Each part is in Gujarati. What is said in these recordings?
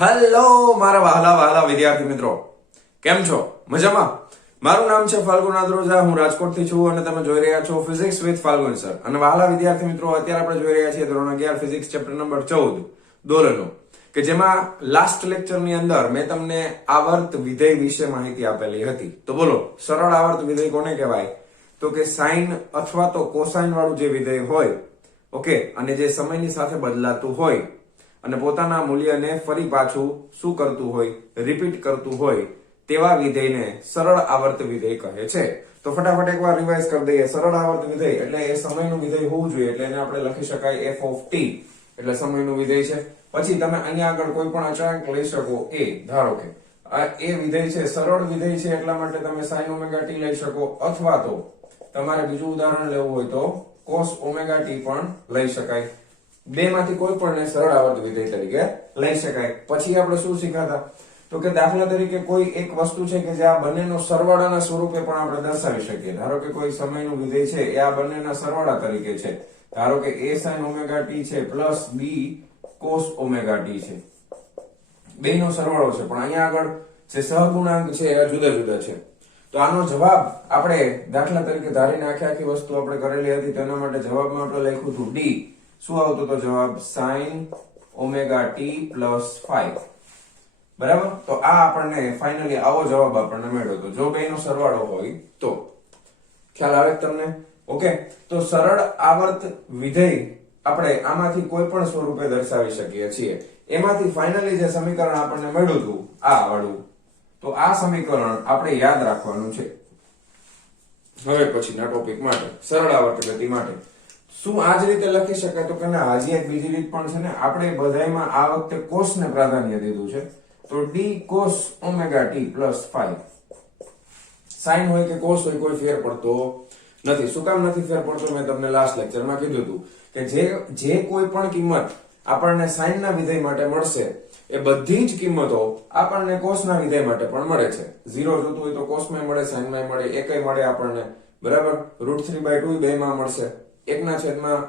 હેલો મારા વહાલા વહાલા વિદ્યાર્થી મિત્રો, કેમ છો? મજામાં? મારું નામ છે ફાલ્ગુન આદ્રોજા, હું રાજકોટથી છું અને તમે જોઈ રહ્યા છો ફિઝિક્સ વિથ ફાલ્ગુન સર. અને વહાલા વિદ્યાર્થી મિત્રો, અત્યારે આપણે જોઈ રહ્યા છીએ ધોરણ 11 ફિઝિક્સ ચેપ્ટર નંબર 14 દોલનો, કે જેમાં લાસ્ટ લેક્ચરની અંદર મેં તમને આવર્ત વિધેય વિશે માહિતી આપેલી હતી. તો બોલો, સરળ આવર્ત વિધેય કોને કહેવાય? તો કે સાઇન અથવા તો કોસાઇન વાળું જે વિધેય હોય, ઓકે, અને જે સમયની સાથે બદલાતું હોય અને પોતાના મૂલ્યને ફરી પાછું શું કરતું હોય, રિપીટ કરતું હોય, તેવા વિધેયને સરળ આવર્ત વિધેય કહે છે. તો ફટાફટ એકવાર રિવાઇઝ કરી દઈએ. સરળ આવર્ત વિધેય એટલે એ સમયનું વિધેય હોવું જોઈએ, એટલે એને આપણે લખી શકાય f of t, એટલે સમયનું વિધેય છે. પછી તમે અહીંયા આગળ કોઈ પણ અચળાંક લઈ શકો, a, ધારો કે આ એ વિધેય છે, સરળ વિધેય છે, એટલા માટે તમે sin ઓમેગા t લઈ શકો, અથવા તો તમારે બીજું ઉદાહરણ લેવું હોય તો cos ઓમેગા t પણ લઈ શકાય. બે માંથી કોઈ પણ સરળ આવર્ત વિધેય તરીકે લઈ શકાય. પછી આપણે શું શીખાતા? તો કે દાખલા તરીકે કોઈ એક વસ્તુ છે કે જે આ બંનેનો સરવાળાના સ્વરૂપે પણ આપણે દર્શાવી શકીએ. ધારો કે કોઈ સમયનું વિધેય છે એ આ બંનેના સરવાળા તરીકે છે. ધારો કે a sin ઓમેગા t છે plus b cos omega t છે. બેનો સરવાળો છે, પણ અહીંયા આગળ જે સહગુણાંક છે એ જુદા જુદા છે. તો આનો જવાબ આપણે દાખલા તરીકે ધારીને આખી વસ્તુ આપણે કરેલી હતી, તેના માટે જવાબમાં આપણે લખ્યું હતું d. શું આવતો તો જવાબ? sin omega t plus 5. બરાબર? તો આ આપણને ફાઇનલી આવો જવાબ આપણને મળ્યો હતો, જો બેનો સરવાળો હોય તો. ખ્યાલ આવે તમને? ઓકે, તો સરળ આવર્ત વિધેય આપણે આમાંથી કોઈ પણ સ્વરૂપે દર્શાવી શકીએ છીએ. એમાંથી ફાઇનલી જે સમીકરણ આપણને મળ્યું હતું આ વાળું, તો આ સમીકરણ આપણે યાદ રાખવાનું છે હવે પછીના ટોપિક માટે, સરળ આવર્ત ગતિ માટે. શું આ જ રીતે લખી શકાય? તો કે ના, હજી એક બીજી રીત પણ છે ને. આપણે બધાયમાં આ વખતે cos ને પ્રાધાન્ય દીધું છે, તો d cos omega t plus 5. sin હોય કે cos હોય કોઈ ફેર પડતો નથી. શું કામ નથી ફેર પડતો? મેં તમને લાસ્ટ લેક્ચરમાં કીધું હતું કે જે કોઈ પણ કિંમત આપણને sin ના વિધેય માટે મળશે એ બધી જ કિંમતો આપણને cos ના વિધેય માટે પણ મળે છે. 0 જોતું હોય તો cos માં મળે, sin માં મળે, એકય મળે આપણને. બરાબર? √3/2 બેમાં મળશે. એકના છેદમાં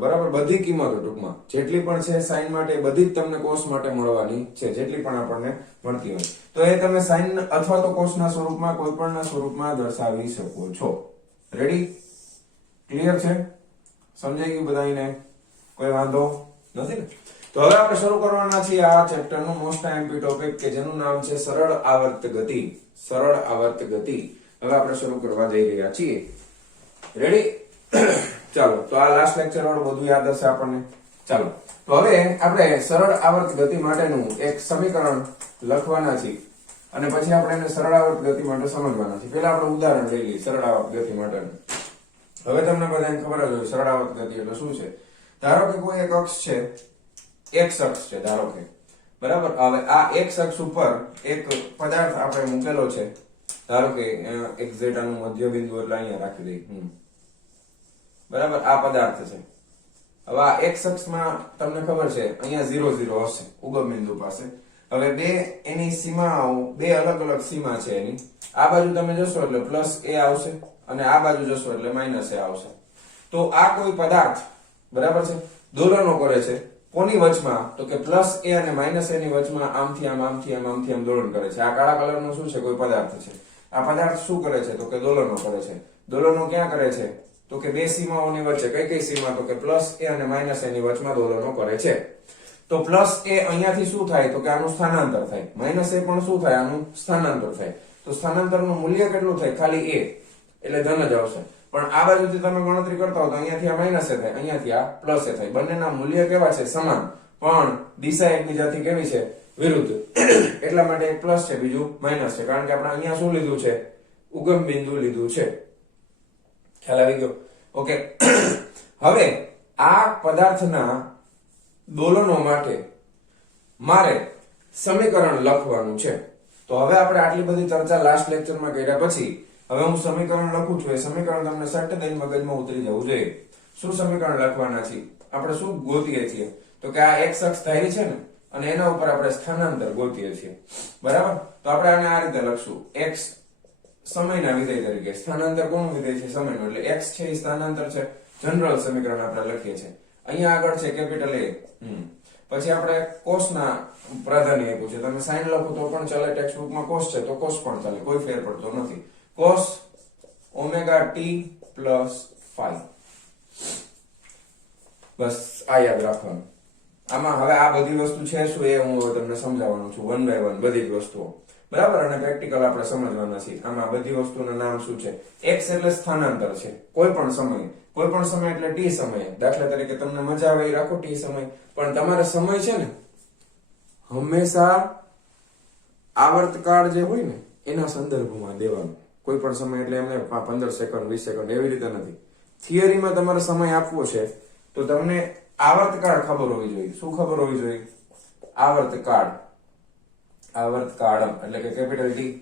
બરાબર બધી કિંમતો ટૂંકમાં જેટલી પણ છે sin માટે બધી જ તમને cos માટે મળવાની છે, જેટલી પણ આપણને મળતી હોય. તો એ તમે sin અથવા તો cos ના સ્વરૂપમાં કોઈ પણના સ્વરૂપમાં દર્શાવી શકો છો. રેડી? ક્લિયર છે? સમજાઈ ગયું બધાને? કોઈ વાંધો નથી ને? તો હવે આપણે શરૂ કરવાના છીએ આ ચેપ્ટરનું મોસ્ટ આઈએમપી ટોપિક, કે જેનું નામ છે સરળ આવર્ત ગતિ. સરળ આવર્ત ગતિ હવે આપણે શરૂ કરવા જઈ રહ્યા છીએ. રેડી? ચાલો, તો આ લાસ્ટ લેક્ચર વાળું બધું યાદ હશે આપણને. ચાલો, તો હવે આપણે સરળ આવર્ત ગતિ માટેનું એક સમીકરણ લખવાના છીએ અને પછી આપણે એને સરળ આવર્ત ગતિ માટે સમજવાના છીએ. પહેલા આપણે ઉદાહરણ લઈ લઈએ સરળ આવર્ત ગતિ માટેનું. હવે તમને બધાને ખબર જ હોય સરળ આવર્ત ગતિ એટલે શું છે. ધારો કે કોઈ એક અક્ષ છે, x અક્ષ છે ધારો કે, બરાબર? હવે આ x અક્ષ ઉપર એક પદાર્થ આપણે મૂકેલો છે. ધારો કે xz નું મધ્ય બિંદુ એટલે અહીંયા રાખી દઈએ. બરાબર? આ પદાર્થ છે. હવે આ x અક્ષમાં તમને ખબર છે અહીંયા 0 0 હશે ઉગમ બિંદુ પાસે. હવે એની સીમાઓ બે અલગ અલગ સીમા છે એની. આ બાજુ તમે જશો એટલે પ્લસ a આવશે અને આ બાજુ જશો એટલે માઇનસ a આવશે. તો આ કોઈ પદાર્થ, બરાબર છે, દોલનો કરે છે. કોની વચમાં? તો કે પ્લસ a અને માઇનસ a ની વચમાં આમથી આમ આમથી આમ આમથી આમ દોલન કરે છે. આ કાળા કલરનું શું છે? કોઈ પદાર્થ છે. આ પદાર્થ શું કરે છે? તો કે દોલનો કરે છે. દોલનો ક્યાં કરે છે? તો કે બે સીમાઓની વચ્ચે. કઈ કઈ સીમા? તો કે પ્લસ a અને માઇનસ a ની વચમાં દોલનો કરે છે. તો પ્લસ a અહીંયાથી શું થાય? તો કે આનું સ્થાનાંતર થાય. માઇનસ a પણ શું થાય? આનું સ્થાનાંતર થાય. તો સ્થાનાંતરનું મૂલ્ય કેટલું થાય? ખાલી a, એટલે ધન જ આવશે. પણ આ બાજુથી તમે ગણતરી કરતા હો તો અહીંયાથી આ માઇનસ a થાય, અહીંયાથી આ પ્લસ a થાય. બંનેના મૂલ્ય કેવા છે? સમાન, પણ દિશા એકબીજાથી કેવી છે? વિરુદ્ધ. એટલા માટે એક પ્લસ છે, બીજું માઇનસ છે, કારણ કે આપણે અહીંયા શું લીધું છે? ઉગમ બિંદુ લીધું છે. ખ્યાલ આવી ગયો? ઓકે. હવે આ પદાર્થના દોલનો માટે મારે સમીકરણ લખવાનું છે. તો હવે આપણે આટલી બધી ચર્ચા લાસ્ટ લેક્ચરમાં કર્યા પછી હવે હું સમીકરણ લખું છું. એ સમીકરણ તમને સટ્ટ દઈને મગજમાં ઉતરી જવું જોઈએ. શું સમીકરણ લખવાના છીએ? આપણે શું ગોતીએ છીએ? તો કે આ x અક્ષ ધારી છે ને, અને એના ઉપર આપણે સ્થાનાંતર ગોતીએ છીએ. બરાબર? તો આપણે આને આ રીતે લખશું. x સમયના વિધેય તરીકે. સ્થાનાંતર કોનું વિધેય છે? સમયનું. એટલે x છે એ સ્થાનાંતર છે. જનરલ સમીકરણ આપણે લખીએ છીએ. અહીંયા આગળ છે કેપિટલ A. પછી આપણે કોસના પ્રાધાન્ય આપ્યું છે, તમે સાઈન લખો તો પણ ચાલે, ટેક્સ્ટ બુકમાં કોસ છે તો કોસ પણ ચાલે, કોઈ ફેર પડતો નથી. Cos omega t plus phi, બસ આ યાદ રાખવાનું. આમાં હવે આ બધી વસ્તુ છે શું એ હું તમને સમજાવવાનું છું વન બાય વન બધી જ વસ્તુઓ, બરાબર. અને પ્રેક્ટિકલ આપણે સમજવાના છીએ. આમાં બધી વસ્તુના નામ શું છે. એક્સ એટલે સ્થાનાંતર છે, કોઈ પણ સમય એટલે ટી સમય. દાખલા તરીકે તમને મજા આવે એ રાખો ટી સમય, પણ તમારે સમય છે ને હંમેશા આવર્તકાળ જે હોય ને એના સંદર્ભમાં દેવાનું. કોઈ પણ સમય એટલે એમને 15 સેકન્ડ 20 સેકન્ડ એવી રીતે નથી. થિયરીમાં તમારે સમય આપવો છે તો તમને આવર્તકાળ ખબર હોવી જોઈએ. શું ખબર હોવી જોઈએ? આવર્તકાળ એટલે કે કેપિટલ ટી.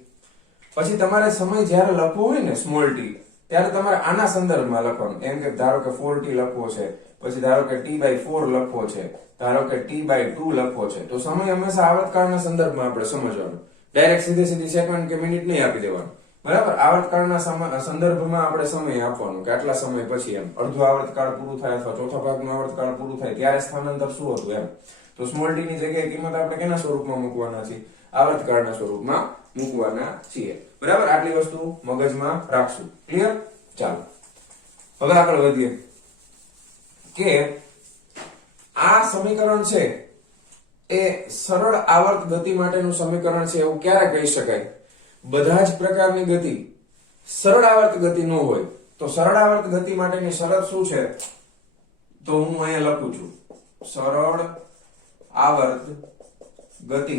પછી તમારે સમય જ્યારે લખવો હોય ને સ્મોલ ટી, ત્યારે તમારે આના સંદર્ભમાં લખવાનું. એમ કે ધારો કે 4t લખવો છે, પછી ધારો કે t/4 લખવો છે, ધારો કે t/2 લખવો છે, તો સમય હંમેશા આવર્તકાળના સંદર્ભમાં આપણે સમજવાનું. ડાયરેક્ટ સીધી સેકન્ડ કે મિનિટ નહીં આપી દેવાનું, બરાબર. આવર્તકાળના સંદર્ભમાં આપણે સમય આપવાનો કે આટલા સમય પછી, એમ અડધો આવર્તકાળ પૂરું થાય અથવા ચોથા ભાગનું આવર્તકાળ પૂરું થાય ત્યારે સ્થાનાંતર શું હતું એમ. તો સ્મોલ ટી ની જગ્યાએ કિંમત આપણે કેના સ્વરૂપમાં મૂકવાના છીએ? આવર્તકાળના સ્વરૂપમાં મૂકવાના છીએ, બરાબર. આટલી વસ્તુ મગજમાં રાખશું. ક્લિયર? ચાલો હવે આગળ વધીએ કે આ સમીકરણ છે એ સરળ આવર્ત ગતિ માટેનું સમીકરણ છે એવું ક્યારે કહી શકાય? બધા જ પ્રકારની ગતિ સરળ આવર્ત ગતિ ન હોય તો સરળ આવર્ત ગતિ માટેની શરત શું છે? તો હું અહીંયા લખું છું, સરળ આવર્ત ગતિ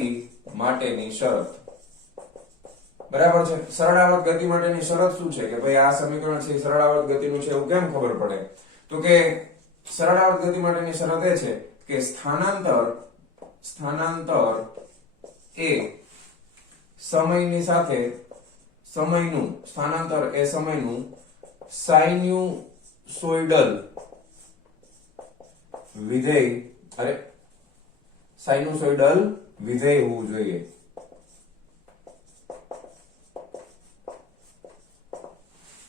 માટેની શરત, બરાબર છે. સરળ આવર્ત ગતિ માટેની શરત શું છે કે ભાઈ આ સમીકરણ છે સરળ આવર્ત ગતિનું છે એવું કેમ ખબર પડે? તો કે સરળ આવર્ત ગતિ માટેની શરત એ છે કે સ્થાનાંતર એ સમયની સાથે સમયનું સાઇન્યુસોઇડલ વિધેય હોવું જોઈએ.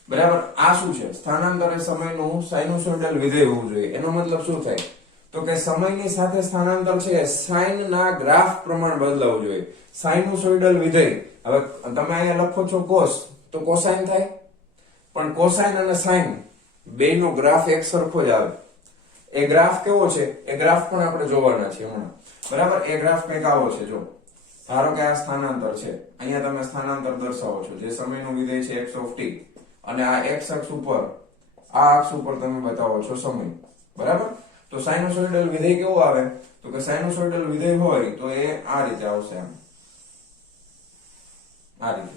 બરાબર. આ શું છે? સ્થાનાંતર એ સમયનું સાઇનુસોઇડલ વિધેય હોવું જોઈએ. એનો મતલબ શું થાય? તો કે સમયની સાથે સ્થાનાંતર છે સાઇન ના ગ્રાફ પ્રમાણ બદલાવું જોઈએ. સાઇનુસોઇડલ વિધેય, હવે તમે અહીંયા લખો છો કોસ, તો કોસાઇન થાય, પણ કોસાઇન અને સાઇન બેયનો ગ્રાફ એક સરખો જ આવે. એ ગ્રાફ કેવો છે એ ગ્રાફ પણ આપણે જોવાના છે હમણાં, બરાબર. એ ગ્રાફ કંઈક આવો છે. જો ધારો કે આ સ્થાનાંતર છે, અહીંયા તમે સ્થાનાંતર દર્શાવો છો, જે સમયનું વિધેય છે x ઓફ t, અને આ x અક્ષ ઉપર, આ અક્ષ ઉપર તમે બતાવો છો સમય, બરાબર. તો સાઇનુસોઇડલ વિધેય કેવો આવે? તો કે સાઇનુસોઇડલ વિધેય હોય તો એ આ રીતે આવશે, આમ આ રીતે,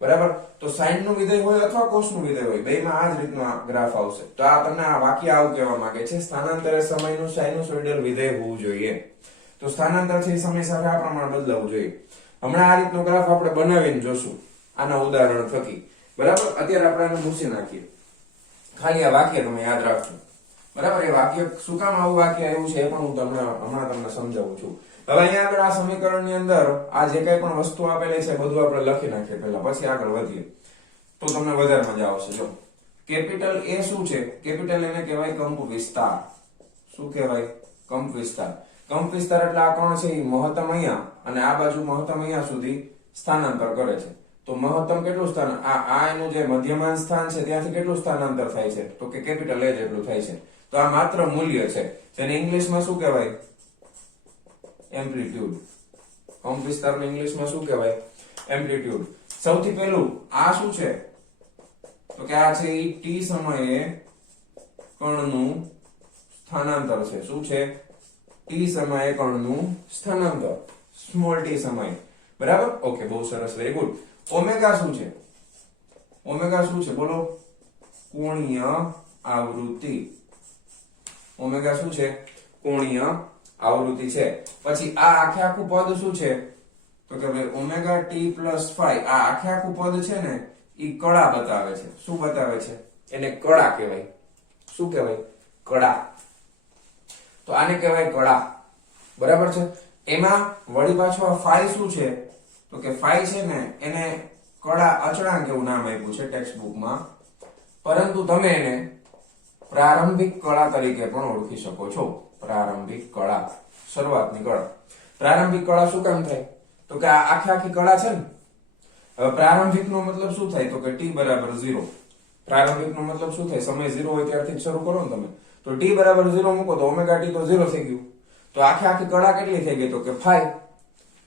બરાબર. તો સાઇન નું વિધેય હોય અથવા કોસ નું વિધેય હોય, બેયમાં આ જ રીતનો ગ્રાફ આવશે. તો આ તમને આ વાક્ય આવું કહેવા માંગે છે, સ્થાનાંતરે સમયનું સાઇનુસોઇડલ વિધેય હોવું જોઈએ. તો સ્થાનાંતર છે સમય સાથે આ પ્રમાણે બદલાવું જોઈએ. હમણાં આ રીતનો ગ્રાફ આપણે બનાવીને જોશું આના ઉદાહરણ થકી, બરાબર. અત્યારે આપણે આને ભૂસી નાખીએ. ખાલી આ વાક્ય તમે યાદ રાખજો, બરાબર. એ વાક્ય શું કામ આવું વાક્ય આવ્યું છે એ પણ હું હમણાં તમને સમજાવું છું. હવે અહીંયા આગળ આ સમીકરણની અંદર આ જે કઈ પણ વસ્તુ આપેલી છે બધું આપણે લખી નાખીએ પહેલા, પછી આગળ વધીએ તો તમને વધારે મજા આવશે. જો કેપિટલ એ શું છે? કેપિટલ એને કહેવાય કંપ વિસ્તાર. શું કહેવાય? કંપ વિસ્તાર. કંપ વિસ્તાર એટલે આ કોણ છે એ મહત્તમ અહીંયા અને આ બાજુ મહત્તમ અહીંયા સુધી સ્થાનાંતર કરે છે. તો મહત્તમ કેટલું સ્થાન, આ એનું જે મધ્યમાન સ્થાન છે ત્યાંથી કેટલું સ્થાનાંતર થાય છે? તો કે કેપિટલ એ જેટલું થાય છે. તો આ માત્ર મૂલ્ય છે, જેને ઇંગ્લિશમાં શું કહેવાય? એમ્પ્લિટ્યુડ. કંપ વિસ્તારને ઇંગ્લિશમાં શું કહેવાય? એમ્પ્લિટ્યુડ. સૌથી પહેલું આ શું છે? તો કે આ છે એ t સમયે કણનું સ્થાનાંતર છે. શું છે? t સમયે કણનું સ્થાનાંતર, સ્મોલ t સમયે, બરાબર. ઓકે, બહુ સરસ, વેરી ગુડ. ઓમેગા શું છે? ઓમેગા શું છે બોલો? કોણીય આવૃત્તિ. ઓમેગા શું છે? કોણીય આવૃત્તિ છે. પછી આ આખે આખું પદ શું છે? તો કે ભાઈ ઓમેગા t પ્લસ ફાઈ. આ આખે આખું પદ છે ને ઈ કળા બતાવે છે. શું બતાવે છે? એને કળા કહેવાય. શું કહેવાય? કળા. તો આને કહેવાય કળા, બરાબર છે. એમાં વળી પાછો આ ફાઈ શું છે? તો કે ફાઈ છે ને એને કળા અચળાંક એવું નામ આપ્યું છે ટેક્સ્ટ બુકમાં, પરંતુ તમે એને પ્રારંભિક કળા તરીકે પણ ઓળખી શકો છો. પ્રારંભિક કળા. શરૂઆતની કળા. પ્રારંભિક કળા શું કામ થાય? તો કે આ આખી કળા છે ને. હવે પ્રારંભિક નો મતલબ શું થાય? તો કે t બરાબર 0. પ્રારંભિક નો મતલબ શું થાય? સમય 0 હોય ત્યારથી જ શરૂ કરો ને તમે. તો t બરાબર 0 મૂકો તો ઓમેગા t તો 0 થઈ ગયું. તો આખી કળા કેટલી થઈ ગઈ? તો કે 5.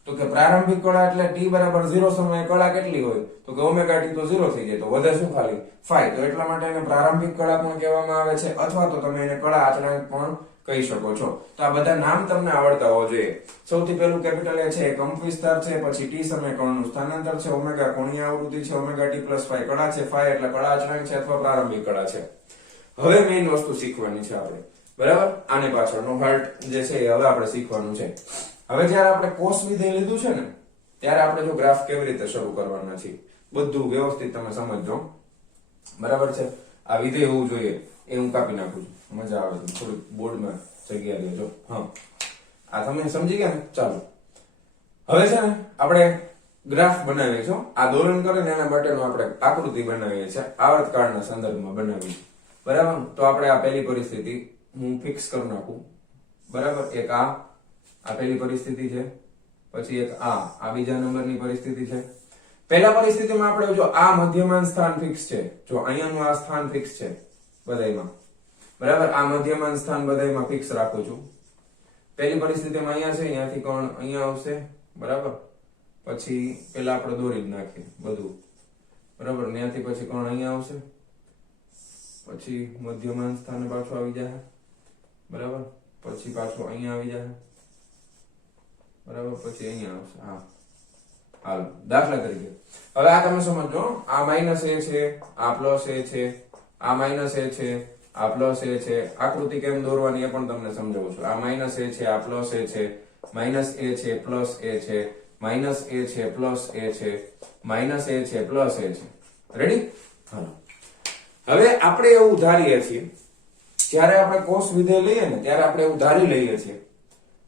તો કે પ્રારંભિક કળા એટલે t બરાબર 0 સમયે કળા કેટલી હોય? તો કે ઓમેગા t તો 0 થઈ જાય. તો વધે શું? ખાલી 5. તો એટલા માટે એને પ્રારંભિક કળા પણ કહેવામાં આવે છે, અથવા તો તમે એને કળા અચળાંક પણ કહી શકો છો. તો આ બધા નામ તમને આવડતા હોવા જોઈએ. સૌથી પહેલું કેપિટલ એ છે કંપ વિસ્તાર છે, પછી t સમય કણનું સ્થાનાંતર છે, ઓમેગા કોણીય આવૃત્તિ છે, ઓમેગા t પ્લસ 5 કળા છે, 5 એટલે કળા અચળાંક છે અથવા પ્રારંભિક કળા છે. હવે મેઇન વસ્તુ શીખવાની છે આપણે, બરાબર? આને પાછળનો હાર્ટ જે છે એ હવે આપણે શીખવાનું છે. હવે જ્યારે આપણે કોસ વિધેય લીધું છે ને, ત્યારે આપણે જો ગ્રાફ કેવી રીતે શરૂ કરવાના છે બધું વ્યવસ્થિત તમે સમજજો, બરાબર છે? આ વિધેય હોવું જોઈએ એ હું કાપી નાખું છું, મજા આવે છે, થોડીક બોર્ડમાં જગ્યા લેજો. હા, આ તમે સમજી ગયા ને? ચાલો હવે છે ને આપણે ગ્રાફ બનાવીએ છો. આ દોલન કરે ને એના માટેનો આપણે આકૃતિ બનાવીએ છીએ, આવર્તકાળના સંદર્ભમાં બનાવીએ, બરાબર? તો આપણે આ પહેલી પરિસ્થિતિ હું ફિક્સ કરી નાખું, બરાબર? એક આ પહેલી પરિસ્થિતિ છે, પછી એક આ બીજા નંબરની પરિસ્થિતિ છે. પહેલા પરિસ્થિતિમાં આપણે જો આ મધ્યમાન સ્થાન ફિક્સ છે, જો અહીંયાનું આ સ્થાન ફિક્સ છે બધાયમાં, બરાબર? આ મધ્યમાન સ્થાન બધાયમાં ફિક્સ રાખું છું. પહેલી પરિસ્થિતિમાં અહીંયા છે, અહીંયાથી કોણ અહીંયા આવશે, બરાબર? પછી પેલા આપણે દોરી જ નાખીએ બધું, બરાબર? ત્યાંથી પછી કોણ અહીંયા આવશે, પછી મધ્યમાન સ્થાને પાછું આવી જાય, બરાબર? પછી પાછું અહીંયા આવી જાય, બરાબર? પછી અહીંયા આવશે. હા, હાલો દાખલા તરીકે હવે આ તમે સમજો, આ માઇનસ a છે, આ પ્લસ a છે, આ માઇનસ a છે, આ પ્લસ a છે. આકૃતિ કેમ દોરવાની એ પણ તમને સમજાવું છું. આ માઇનસ a છે, આ પ્લસ a છે, માઇનસ a છે, પ્લસ a છે, માઇનસ a છે, પ્લસ a છે, માઇનસ a છે, પ્લસ a છે. રેડી? હાલો હવે આપણે એવું ધારીએ છીએ, જ્યારે આપણે કોસ વિધેય લઈએ ને ત્યારે આપણે એવું ધારી લઈએ છીએ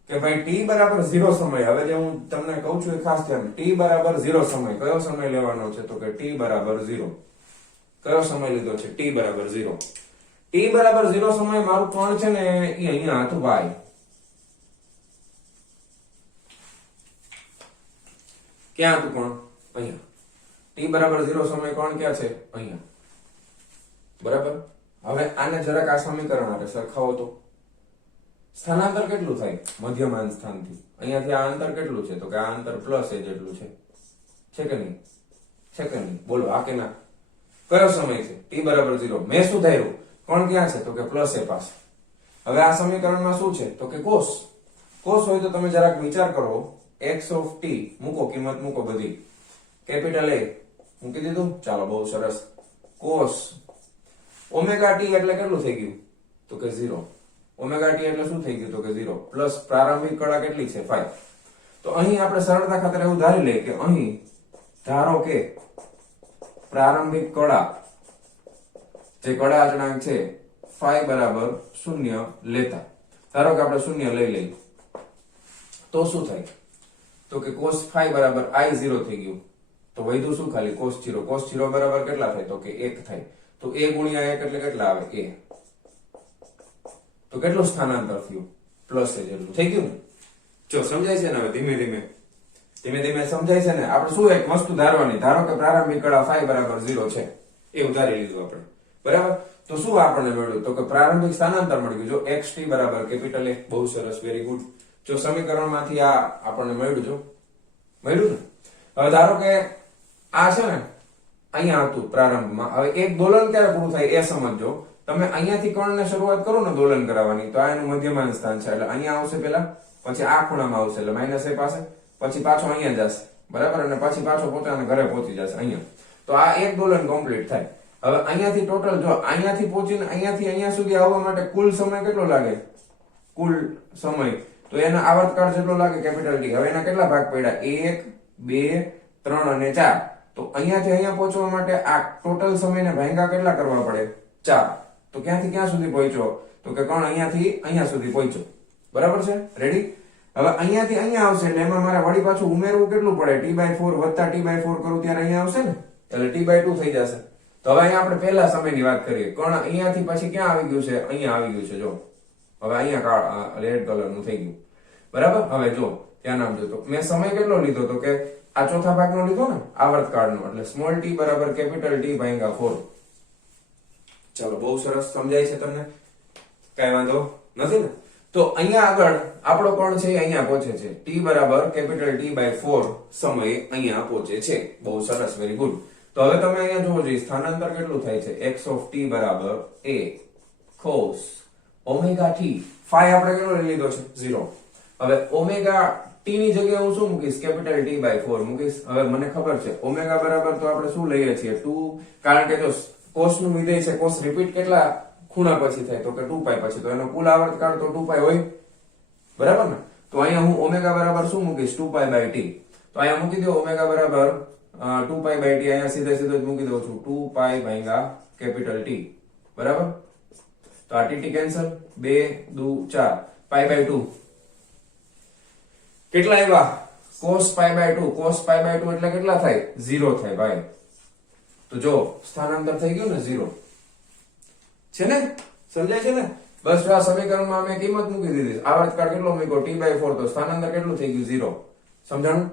કે ભાઈ t બરાબર 0 સમય, હવે જે હું તમને કહું છું એ ખાસ ધ્યાન, t બરાબર 0 સમય. કયો સમય લેવાનો છે? તો કે t બરાબર 0. કયો સમય લીધો છે? t બરાબર 0. t બરાબર 0 સમય મારું કોણ છે ને એ અહીંયા હતું y. ક્યાં હતું કોણ? અહીંયા. t બરાબર 0 સમય કોણ ક્યાં છે? અહીંયા, બરાબર? હવે આને જરાક આ સમીકરણ આપણે સરખાવો તો સ્થાનાંતર કેટલું થાય મધ્યમાન સ્થાનથી? અહીંયાથી આ અંતર કેટલું છે? તો કે આ અંતર પ્લસ a જેટલું છે કે નહીં? છે કે નહીં? બોલો આ કે ના? કયો સમય છે? t બરાબર 0. મેં શું ધાર્યું? કોણ ક્યાં છે? તો કે પ્લસ a પાસે. હવે આ સમીકરણમાં શું છે? તો કે કોસ. કોસ હોય તો તમે જરાક વિચાર કરો, x ઓફ t મૂકો, કિંમત મૂકો બધી, કેપિટલ A મૂકી દીધું. ચાલો બહુ સરસ. કોસ ઓમેગા t એટલે કેટલું થઈ ગયું? તો કે 0. ઓમેગા t એટલે શું થઈ ગયું? તો કે 0 પ્લસ પ્રારંભિક કળા કેટલી છે? 5. તો અહીં આપણે સરળતા ખાતર એવું ધારી લઈએ કે અહીં ધારો કે પ્રારંભિક કળા જે કળા અચળાંક છે 5 બરાબર 0 લેતા, ધારો કે આપણે 0 લઈ લઈએ તો શું થાય? તો કે cos 5 બરાબર i0 થઈ ગયું. તો વધ્યું શું? ખાલી cos 0. cos 0 બરાબર કેટલા થાય? તો કે 1 થાય. તો a ગુણ્યા 1 એટલે કેટલા આવે? a. તો કેટલું સ્થાનાંતર થયું? પ્લસ a જેટલું થઈ ગયું ને? જો સમજાય છે ને? હવે ધીમે ધીમે સમજાય છે ને? આપણે શું એક વસ્તુ ધારવાની, ધારો કે પ્રારંભિક કળા 5 બરાબર 0 છે, એવું ધારી લીધું આપણે, બરાબર? તો શું આપણને મળ્યું? તો કે પ્રારંભિક સ્થાનાંતર મળી ગયું. જો xt બરાબર કેપિટલ A. બહુ સરસ, વેરી ગુડ. જો સમીકરણમાંથી આ આપણને મળ્યું ને? હવે ધારો કે આ છે ને અહીંયા હતું પ્રારંભમાં. હવે એક દોલન ક્યારે પૂરું થાય એ સમજો. તમે અહીંયાથી કણને શરૂઆત કરો ને દોલન કરાવવાની, તો આ એનું મધ્યમાન સ્થાન છે, એટલે અહીંયા આવશે પેલા, પછી આ ખૂણામાં આવશે એટલે માઇનસ a પાસે, પછી પાછો અહીંયા જશે, બરાબર? અને પછી પાછો પોતાના ઘરે પહોંચી જશે અહીંયા. તો આ એક દોલન કમ્પ્લીટ થાય. હવે અહીંયાથી ટોટલ જો અહીંયાથી પહોંચીને અહીંયાથી અહીંયા સુધી આવવા માટે કુલ સમય કેટલો લાગે? કુલ સમય તો એના આવર્તકાળ જેટલો લાગે, કેપિટલ T. હવે એના કેટલા ભાગ પડ્યા? 1 2 3 અને 4. તો અહીંયાથી અહીંયા પહોંચવા માટે આ ટોટલ સમયને ભાંગા કેટલા કરવા પડે? 4. તો ક્યાંથી ક્યાં સુધી પહોંચ્યો? તો કે કોણ અહીંયાથી અહીંયા સુધી પહોંચ્યો, બરાબર છે? રેડી? હવે અહીંયાથી અહીંયા આવશે એટલે એમાં મારે વળી પાછું ઉમેરવું કેટલું પડે? t/4 વત્તા t/4 કરું ત્યારે અહીંયા આવશે ને, એટલે t/2 થઈ જશે. તો હવે અહીંયા આપણે પહેલા સમયની વાત કરીએ. કોણ અહીંયાથી પછી ક્યાં આવી ગયું છે? અહીંયા આવી ગયું છે. જો હવે અહીંયા રેડ કલરનું થઈ ગયું, બરાબર. હવે જો ધ્યાન આપજો, તો મેં સમય કેટલો લીધો તો કે આ ચોથા ભાગનો લીધો ને આવર્તકાળનો, એટલે સ્મોલ t બરાબર કેપિટલ T ભાગ્યા 4. ચાલો, બહુ સરસ સમજાય છે તમને, કઈ વાંધો નથી ને? તો અહીંયા આગળ આપણો કોણ છે અહીંયા પહોંચે છે, t બરાબર કેપિટલ T by 4 સમય અહીંયા પહોંચે છે. બહુ સરસ, વેરી ગુડ. તો હવે તમે અહીંયા જોવો જોઈએ સ્થાનાંતર કેટલું થાય છે, x of t બરાબર a cos omega t. phi આપણે કેટલો લઈ લીધો છે 0. હવે ઓમેગા t ની જગ્યાએ હું શું મૂકીશ, કેપિટલ T by 4 મૂકીશ. હવે મને ખબર છે ઓમેગા બરાબર તો આપણે શું લઈએ છીએ 2, કારણ કે જો cos નું વિધેય છે, cos રિપીટ કેટલા ખૂણા પછી થાય તો કે 2π પછી, તો એનો કુલ આવર્તકાળ તો 2π હોય, બરાબર ને? તો અહીંયા હું ઓમેગા બરાબર શું મૂકીશ 2π by t. તો અહીંયા મૂકી દો ઓમેગા બરાબર 2π by t, અહીંયા સીધે સીધો જ મૂકી દઉં છું 2π ભાગ્યા કેપિટલ T, બરાબર. તો આ tt કેન્સલ, 2 2 4 π by 2 કેટલા આવ્યા, cos π by 2. cos π by 2 એટલે કેટલા થાય, 0 થાય ભાઈ. તો જો સ્થાનાંતર થઈ ગયું ને 0 છે ને, સમજાય છે ને? બસ આ સમીકરણમાં અમે કિંમત મૂકી દીધી, આવર્તકાળ કેટલો મૂક્યો t by 4, તો સ્થાનાંતર કેટલું થઈ ગયું 0. સમજાણું?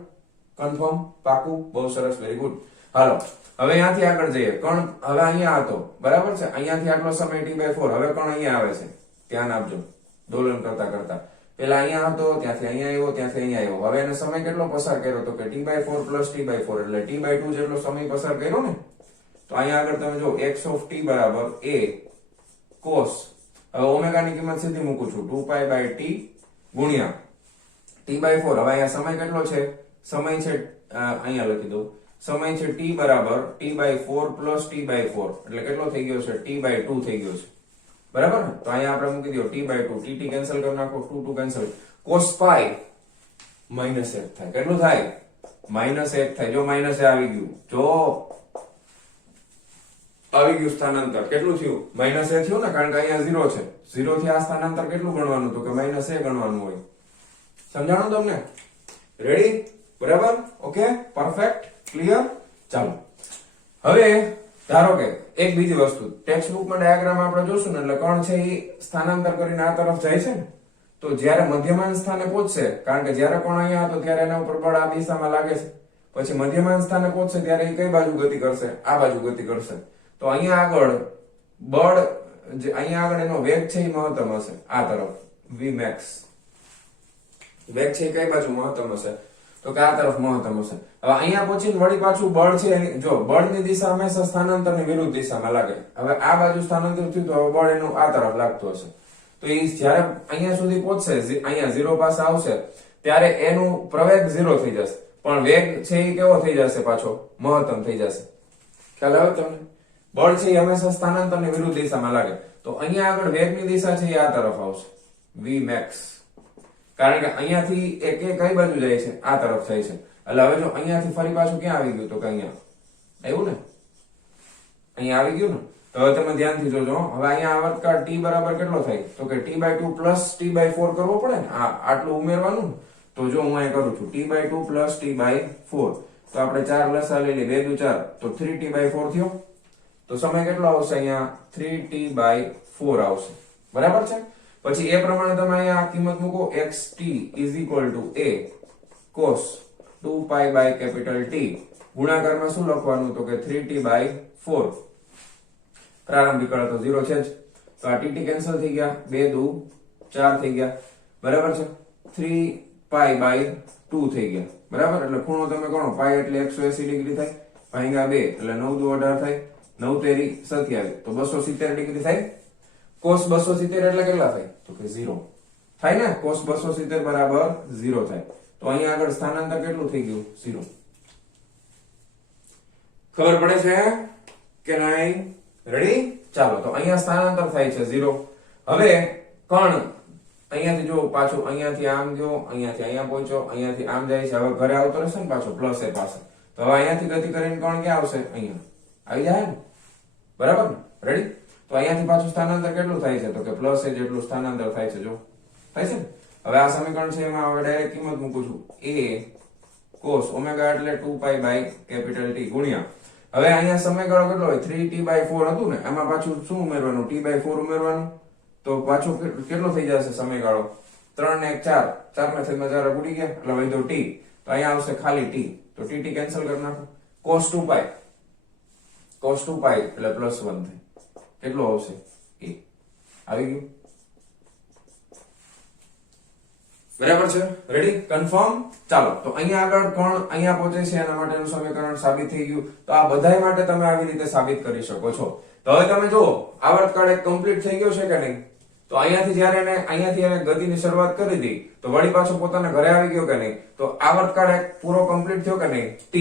કન્ફર્મ? પાકું? બહુ સરસ, વેરી ગુડ. હાલો હવે અહીંયાથી આગળ જઈએ. કણ હવે અહીંયા હતો, બરાબર છે? અહીંયાથી આટલો સમય t by 4, હવે કણ અહીંયા આવે છે, ધ્યાન આપજો દોલન કરતા કરતા. પેલા અહીંયા હતો, ત્યાંથી અહીંયા આવ્યો, ત્યાંથી અહીંયા આવ્યો. હવે એને સમય કેટલો પસાર કર્યો તો કે t by 4 plus t by 4, એટલે t by 2 જેટલો સમય પસાર કર્યો ને. તો અહીંયા આગળ તમે જો x of t બરાબર a cos, હવે ઓમેગા ની કિંમત સીધી મૂકું છું 2π by t ગુણ્યા t by 4. હવે અહીંયા સમય કેટલો છે, સમય છે અહીંયા લખી દઉં, સમય છે t બરાબર t by 4 plus t by 4, એટલે કેટલો થઈ ગયો છે, t by 2 થઈ ગયો છે, બરાબર ને? તો અહીંયા આપણે મૂકી દો t by 2, t કેન્સલ કરી નાખો, 2 2 કેન્સલ, cos π -1 થાય. કેટલું થાય, -1 થાય. જો માઈનસ આવી ગયું, જો આવી ગયું સ્થાનાંતર, કેટલું થયું, -a થયું ને, કારણ કે અહીંયા 0 છે. 0 થી આ સ્થાનાંતર કેટલું ગણવાનું, તો કે -a ગણવાનું હોય. સમજાણું તમને? રેડી? બરાબર? Okay, perfect, clear? ચાલો હવે ધારો કે એક બીજી વસ્તુ, ટેક્સ્ટ બુકમાં ડાયાગ્રામ આપણે જોશું ને, એટલે કણ છે એ સ્થાનાંતર કરીને આ તરફ જાય છે ને, તો જ્યારે મધ્યમાન સ્થાને પહોંચશે, કારણ કે જ્યારે કોણ અહીંયા હતો ત્યારે એના ઉપર બળ આ દિશામાં લાગે છે, પછી મધ્યમાન સ્થાને પહોંચશે ત્યારે એ કઈ બાજુ ગતિ કરશે, આ બાજુ ગતિ કરશે. તો અહીંયા આગળ બળ જે અહીંયા આગળ એનો વેગ છે એ મહત્તમ હશે, આ તરફ v max વેગ છે કઈ બાજુ મહત્તમ હશે, તો કે આ તરફ મહત્તમ હશે. હવે અહીંયા પહોંચીને વળી પાછું બળ છે, જો બળની દિશા હંમેશા સ્થાનાંતરની વિરુદ્ધ દિશામાં લાગે. હવે આ બાજુ સ્થાનાંતર થયું તો હવે બળ એનું આ તરફ લાગતું હશે. તો એ જ્યારે અહીંયા સુધી પહોંચશે, અહીંયા 0 પાસે આવશે ત્યારે એનું પ્રવેગ 0 થઈ જશે, પણ વેગ છે એ કેવો થઈ જશે, પાછો મહત્તમ થઈ જશે. ખ્યાલ આવે તમને? બળ છે એ હંમેશા સ્થાનાંતરની વિરુદ્ધ દિશામાં લાગે. તો અહીંયા આગળ વેગની દિશા છે એ આ તરફ આવશે, v max, કારણ કે અહીંયાથી એ કઈ બાજુ જાય છે, આ તરફ જાય છે. એટલે હવે જો અહીંયાથી ફરી પાછું ક્યાં આવી ગયું, તો કે અહીંયા આવ્યું ને, અહીંયા આવી ગયું ને. તો હવે તમે ધ્યાનથી જોજો, હવે અહીંયા આવર્તકાળ t બરાબર કેટલો થાય, તો કે t by 2 plus t by 4 કરવો પડે ને, આટલું ઉમેરવાનું. તો જો હું અહીંયા કરું છું t by 2 plus t by 4, તો આપણે 4 લસા લઈ લઈએ, 2 2 4, તો 3t by 4 થયો. તો સમય કેટલો આવશે અહીંયા, 3t by 4 આવશે, બરાબર છે? પછી એ પ્રમાણે તમે અહીંયા કિંમત મૂકો, xt is equal to a cos 2π by capital T, ગુણાકારમાં શું લખવાનું, તો કે 3t by 4. પ્રારંભિક કળ તો 0 છે જ, તો આ tt કેન્સલ થઈ ગયા, 2 2 4 થઈ ગયા, બરાબર છે? 3π by 2 થઈ ગયા, બરાબર? એટલે ખૂણો તમે ગણો, પાઈ એટલે 180 ડિગ્રી થાય, ભાગ્યા 2 એટલે 9 2 18 થાય, 9 તેરી 27, તો 270 ડિગ્રી થાય. cos 270 એટલે કેટલા થાય, તો કે 0 થાય ને, cos 270 બરાબર 0 થાય. તો અહીંયા આગળ સ્થાનાંતર કેટલું થઈ ગયું, 0. ખબર પડે છે કે નહીં? રેડી? ચાલો, તો અહીંયા સ્થાનાંતર થાય છે 0. હવે કણ અહીંયાથી જો પાછું અહીંયાથી આમ ગયો, અહીંયાથી અહીંયા પહોંચ્યો, અહીંયાથી આમ જાય છે, હવે ઘરે આવતો રહેશે ને પાછો પ્લસ એ પાસે. તો હવે અહીંયાથી ગતિ કરીને કણ ક્યાં આવશે, અહીંયા આવી જાય ને, બરાબર ને? રેડી? તો અહીંયાથી પાછું સ્થાનાંતર કેટલું થાય છે, તો કે પ્લસ એ જેટલું સ્થાનાંતર થાય છે, જો થાય છે ને. હવે આ સમીકરણ છે એમાં હવે ડાયરેક્ટ કિંમત મૂકું છું, a cos ઓમેગા એટલે 2π by કેપિટલ T ગુણ્યા, હવે અહીંયા સમયગાળો કેટલો હોય, 3t by 4 હતું ને, એમાં પાછું શું ઉમેરવાનું, t by 4 ઉમેરવાનું. તો પાછું કેટલો થઈ જશે સમયગાળો, 3 ને 1 4, 4 ના છેદમાં 4 ઉડી ગયા એટલે વધ્યો t, તો અહીંયા આવશે ખાલી t, તો t કેન્સલ કરી નાખો. cos 2 પાઈ, cos 2 પાઈ એટલે +1 થાય. કેટલું આવશે? a. આવી ગયું? બરાબર છે? રેડી? કન્ફર્મ? ચાલો, તો અહીંયા આગળ કોણ અહીંયા પહોંચે છે એના માટેનું સમીકરણ સાબિત થઈ ગયું. તો આ બધાય માટે તમે આવી રીતે સાબિત કરી શકો છો. તો હવે તમે જુઓ, આવર્તકાળ એક કમ્પ્લીટ થઈ ગયો છે કે નહીં? તો અહીંયાથી એને ગતિની શરૂઆત કરી હતી, તો વળી પાછો પોતાના ઘરે આવી ગયો કે નહીં? તો આવર્તકાળ એક પૂરો કમ્પ્લીટ થયો કે નહીં? t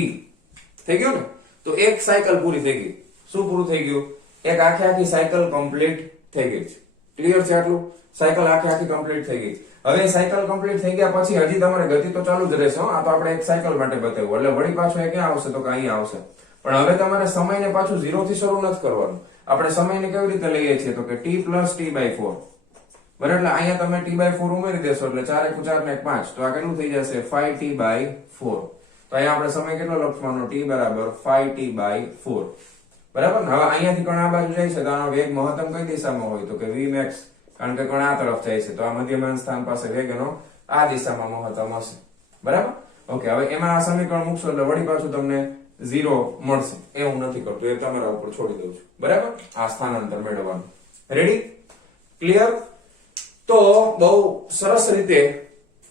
થઈ ગયો ને? તો એક સાયકલ પૂરી થઈ ગઈ. શું પૂરું થઈ ગયું? એક આખી સાયકલ કમ્પ્લીટ થઈ ગઈ છે. ક્લિયર છે આટલું? સાયકલ આખી કમ્પ્લીટ થઈ ગઈ. હવે સાયકલ કમ્પ્લીટ થઈ ગયા પછી હજી તમારે ગતિ તો ચાલુ જ રહેશે. આ તો આપણે એક સાયકલ માટે બતાવ્યું, એટલે વળી પાછો એ ક્યાં આવશે? તો કે અહીંયા આવશે. પણ હવે તમારે સમયને પાછું 0 થી શરૂ નથી કરવાનું. આપણે સમયને કેવી રીતે લઈએ છીએ? તો કે t + t/4. બરાબર? એટલે અહીંયા તમે t/4 ઉમેરી દેશો એટલે 4 * 4 ને 5, તો આ કેટલું થઈ જશે? 5t/4. તો અહીંયા આપણે સમય કેટલો લખવાનો? t = 5t/4. બરાબર ને? હવે અહીંયાથી કણ આ બાજુ જાય છે તો આનો વેગ મહત્તમ કઈ દિશામાં હોય? તો કે vmax, કારણ કે કણ આ તરફ જાય છે તો આ મધ્યમાન સ્થાન પાસે વેગ એનો આ દિશામાં મહત્તમ હશે. બરાબર? ઓકે, હવે એમાં આ સમીકરણ મૂકશો એટલે વળી પાછું તમને 0 મળશે. એ હું નથી કરતો, એ તમારા ઉપર છોડી દઉં છું. બરાબર? આ સ્થાનાંતર મેળવવાનું. રેડી? ક્લિયર? તો બહુ સરસ રીતે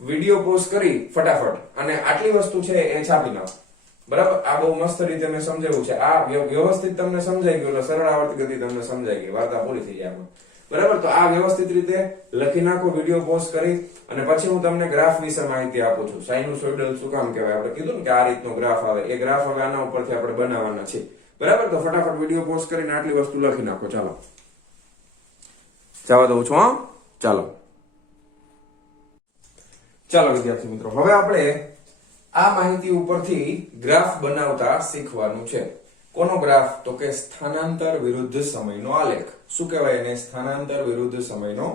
વિડિયો પોઝ કરી ફટાફટ અને આટલી વસ્તુ છે એ છાપી નાખો. બરાબર? આ બહુ મસ્ત રીતે મેં સમજાવ્યું છે. આ વ્યવસ્થિત તમને સમજાઈ ગયું એટલે સરળ આવર્ત ગતિ તમને સમજાઈ ગઈ, વાર્તા પૂરી થઈ જાય. બરાબર? તો આ વ્યવસ્થિત રીતે લખી નાખો વિડિયો પોઝ કરી, અને પછી હું તમને ગ્રાફ વિશે માહિતી આપું છું. સાઇનુસોઇડલ શું કામ કહેવાય? આપણે કીધું ને કે આ રીતનો ગ્રાફ આવે, એ ગ્રાફ હવે આના ઉપરથી આપણે બનાવવાના છે. બરાબર? તો ફટાફટ વિડિયો પોઝ કરીને આટલી વસ્તુ લખી નાખો. ચાલો, જવા દઉં છું. હા, ચાલો વિદ્યાર્થી મિત્રો, હવે આપણે આ માહિતી ઉપરથી ગ્રાફ બનાવતા શીખવાનું છે. કોનો ગ્રાફ? તો કે સ્થાનાંતર વિરુદ્ધ સમયનો આલેખ. શું કહેવાય એને? સ્થાનાંતર વિરુદ્ધ સમયનો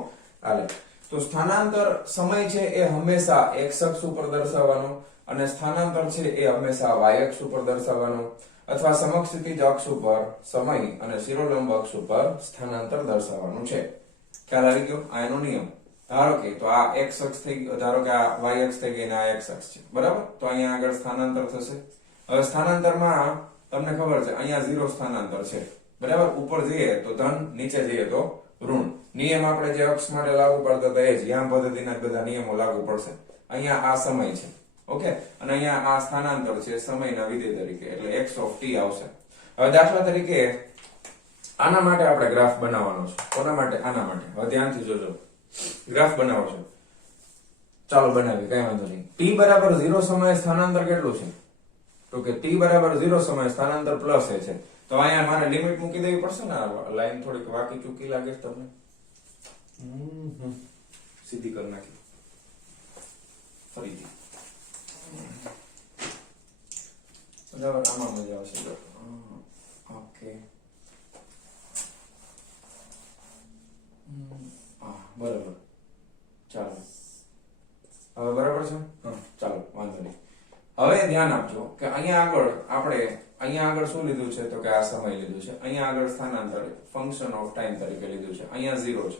આલેખ. તો સ્થાનાંતર સમય છે એ હંમેશા x અક્ષ ઉપર દર્શાવવાનો, અને સ્થાનાંતર છે એ હંમેશા y અક્ષ ઉપર દર્શાવવાનો, અથવા સમક્ષિતિજ અક્ષ ઉપર સમય અને શિરોલંબ અક્ષ ઉપર સ્થાનાંતર દર્શાવવાનું છે. ખ્યાલ આવી ગયો? આ એનો નિયમ. ધારો કે તો આ x અક્ષ થઈ ગયો, ધારો કે આ y અક્ષ થઈ ગઈ અને આ x અક્ષ છે. બરાબર? તો અહીંયા આગળ સ્થાનાંતર થશે. હવે સ્થાનાંતરમાં તમને ખબર છે અહીંયા 0 સ્થાનાંતર છે. બરાબર? ઉપર જઈએ તો ધન, નીચે જઈએ તો ઋણ. નિયમ આપણે જે અક્ષ માટે લાગુ પડતા હતા એ જ યામ પદ્ધતિના બધા નિયમો લાગુ પડશે. અહીંયા આ સમય છે. ઓકે, અને અહીંયા આ સ્થાનાંતર છે સમયના વિધેય તરીકે, એટલે x of t આવશે. હવે દાખલા તરીકે આના માટે આપણે ગ્રાફ બનાવવાનો છે. કોના માટે? આના માટે. હવે ધ્યાનથી જોજો, ગ્રાફ બનાવો છો. ચાલો બનાવી, કઈ વાંધો નહીં. t = 0 સમયે સ્થાનાંતર કેટલું છે? તો કે t = 0 સમયે સ્થાનાંતર પ્લસ એ છે. તો અહીંયા મારે લિમિટ મૂકી દેવી પડશે ને. લાઈન થોડીક વાકી ચૂકી લાગે છે તમને? સીધી કરી નાખી ફરીથી. બરાબર? આમાં મજા આવશે. ઓકે, બરાબર. ચાલો, હવે બરાબર છે. ચાલો, વાંધો નહીં. હવે ધ્યાન આપજો કે અહીંયા આગળ શું લીધું છે? તો કે આ સમય લીધું છે. અહીંયા આગળ સ્થાનાંતર ફંક્શન ઓફ ટાઈમ તરીકે લીધું છે. અહીંયા 0 છે.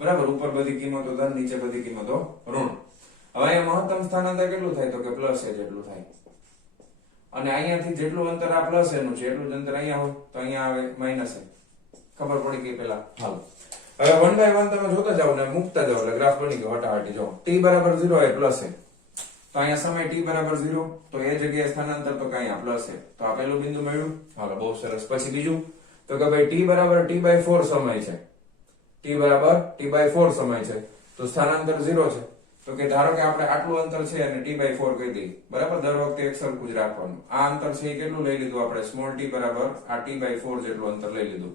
બરાબર? ઉપર બધી કિંમતો ધન, નીચે બધી કિંમતો ઋણ. હવે અહીંયા મહત્તમ સ્થાનાંતર કેટલું થાય? તો કે પ્લસ એ જેટલું થાય. અને અહીંયાથી જેટલું અંતર આ પ્લસ એનું છે એટલું જ અંતર અહીંયા હોય તો અહીંયા આવે માઇનસ એ. ખબર પડી ગઈ પેલા? હાલો, હવે 1 by 1 તમે જોતા જાવ ને મૂકતા જાવ એટલે ગ્રાફ બની ગયો હટાહટી. જો t = 0 એ પ્લસ એ, તો અહીંયા સમય t = 0, તો એ જગ્યાએ સ્થાનાંતર તો કે અહીંયા પ્લસ એ. તો આ પેલું બિંદુ મળ્યું. હાલો, બહુ સરસ. પછી બીજું તો કે ભાઈ t = t/4 સમય છે. t = t/4 સમય છે તો સ્થાનાંતર 0 છે. તો કે ધારો કે આપણે આટલું અંતર છે અને t/4 કહી દઈએ. બરાબર? દર વખતે એક સરખું જ રાખવાનું. આ અંતર છે એ કેટલું લઈ લીધું આપણે? સ્મોલ t બરાબર આ t/4 જેટલું અંતર લઈ લીધું.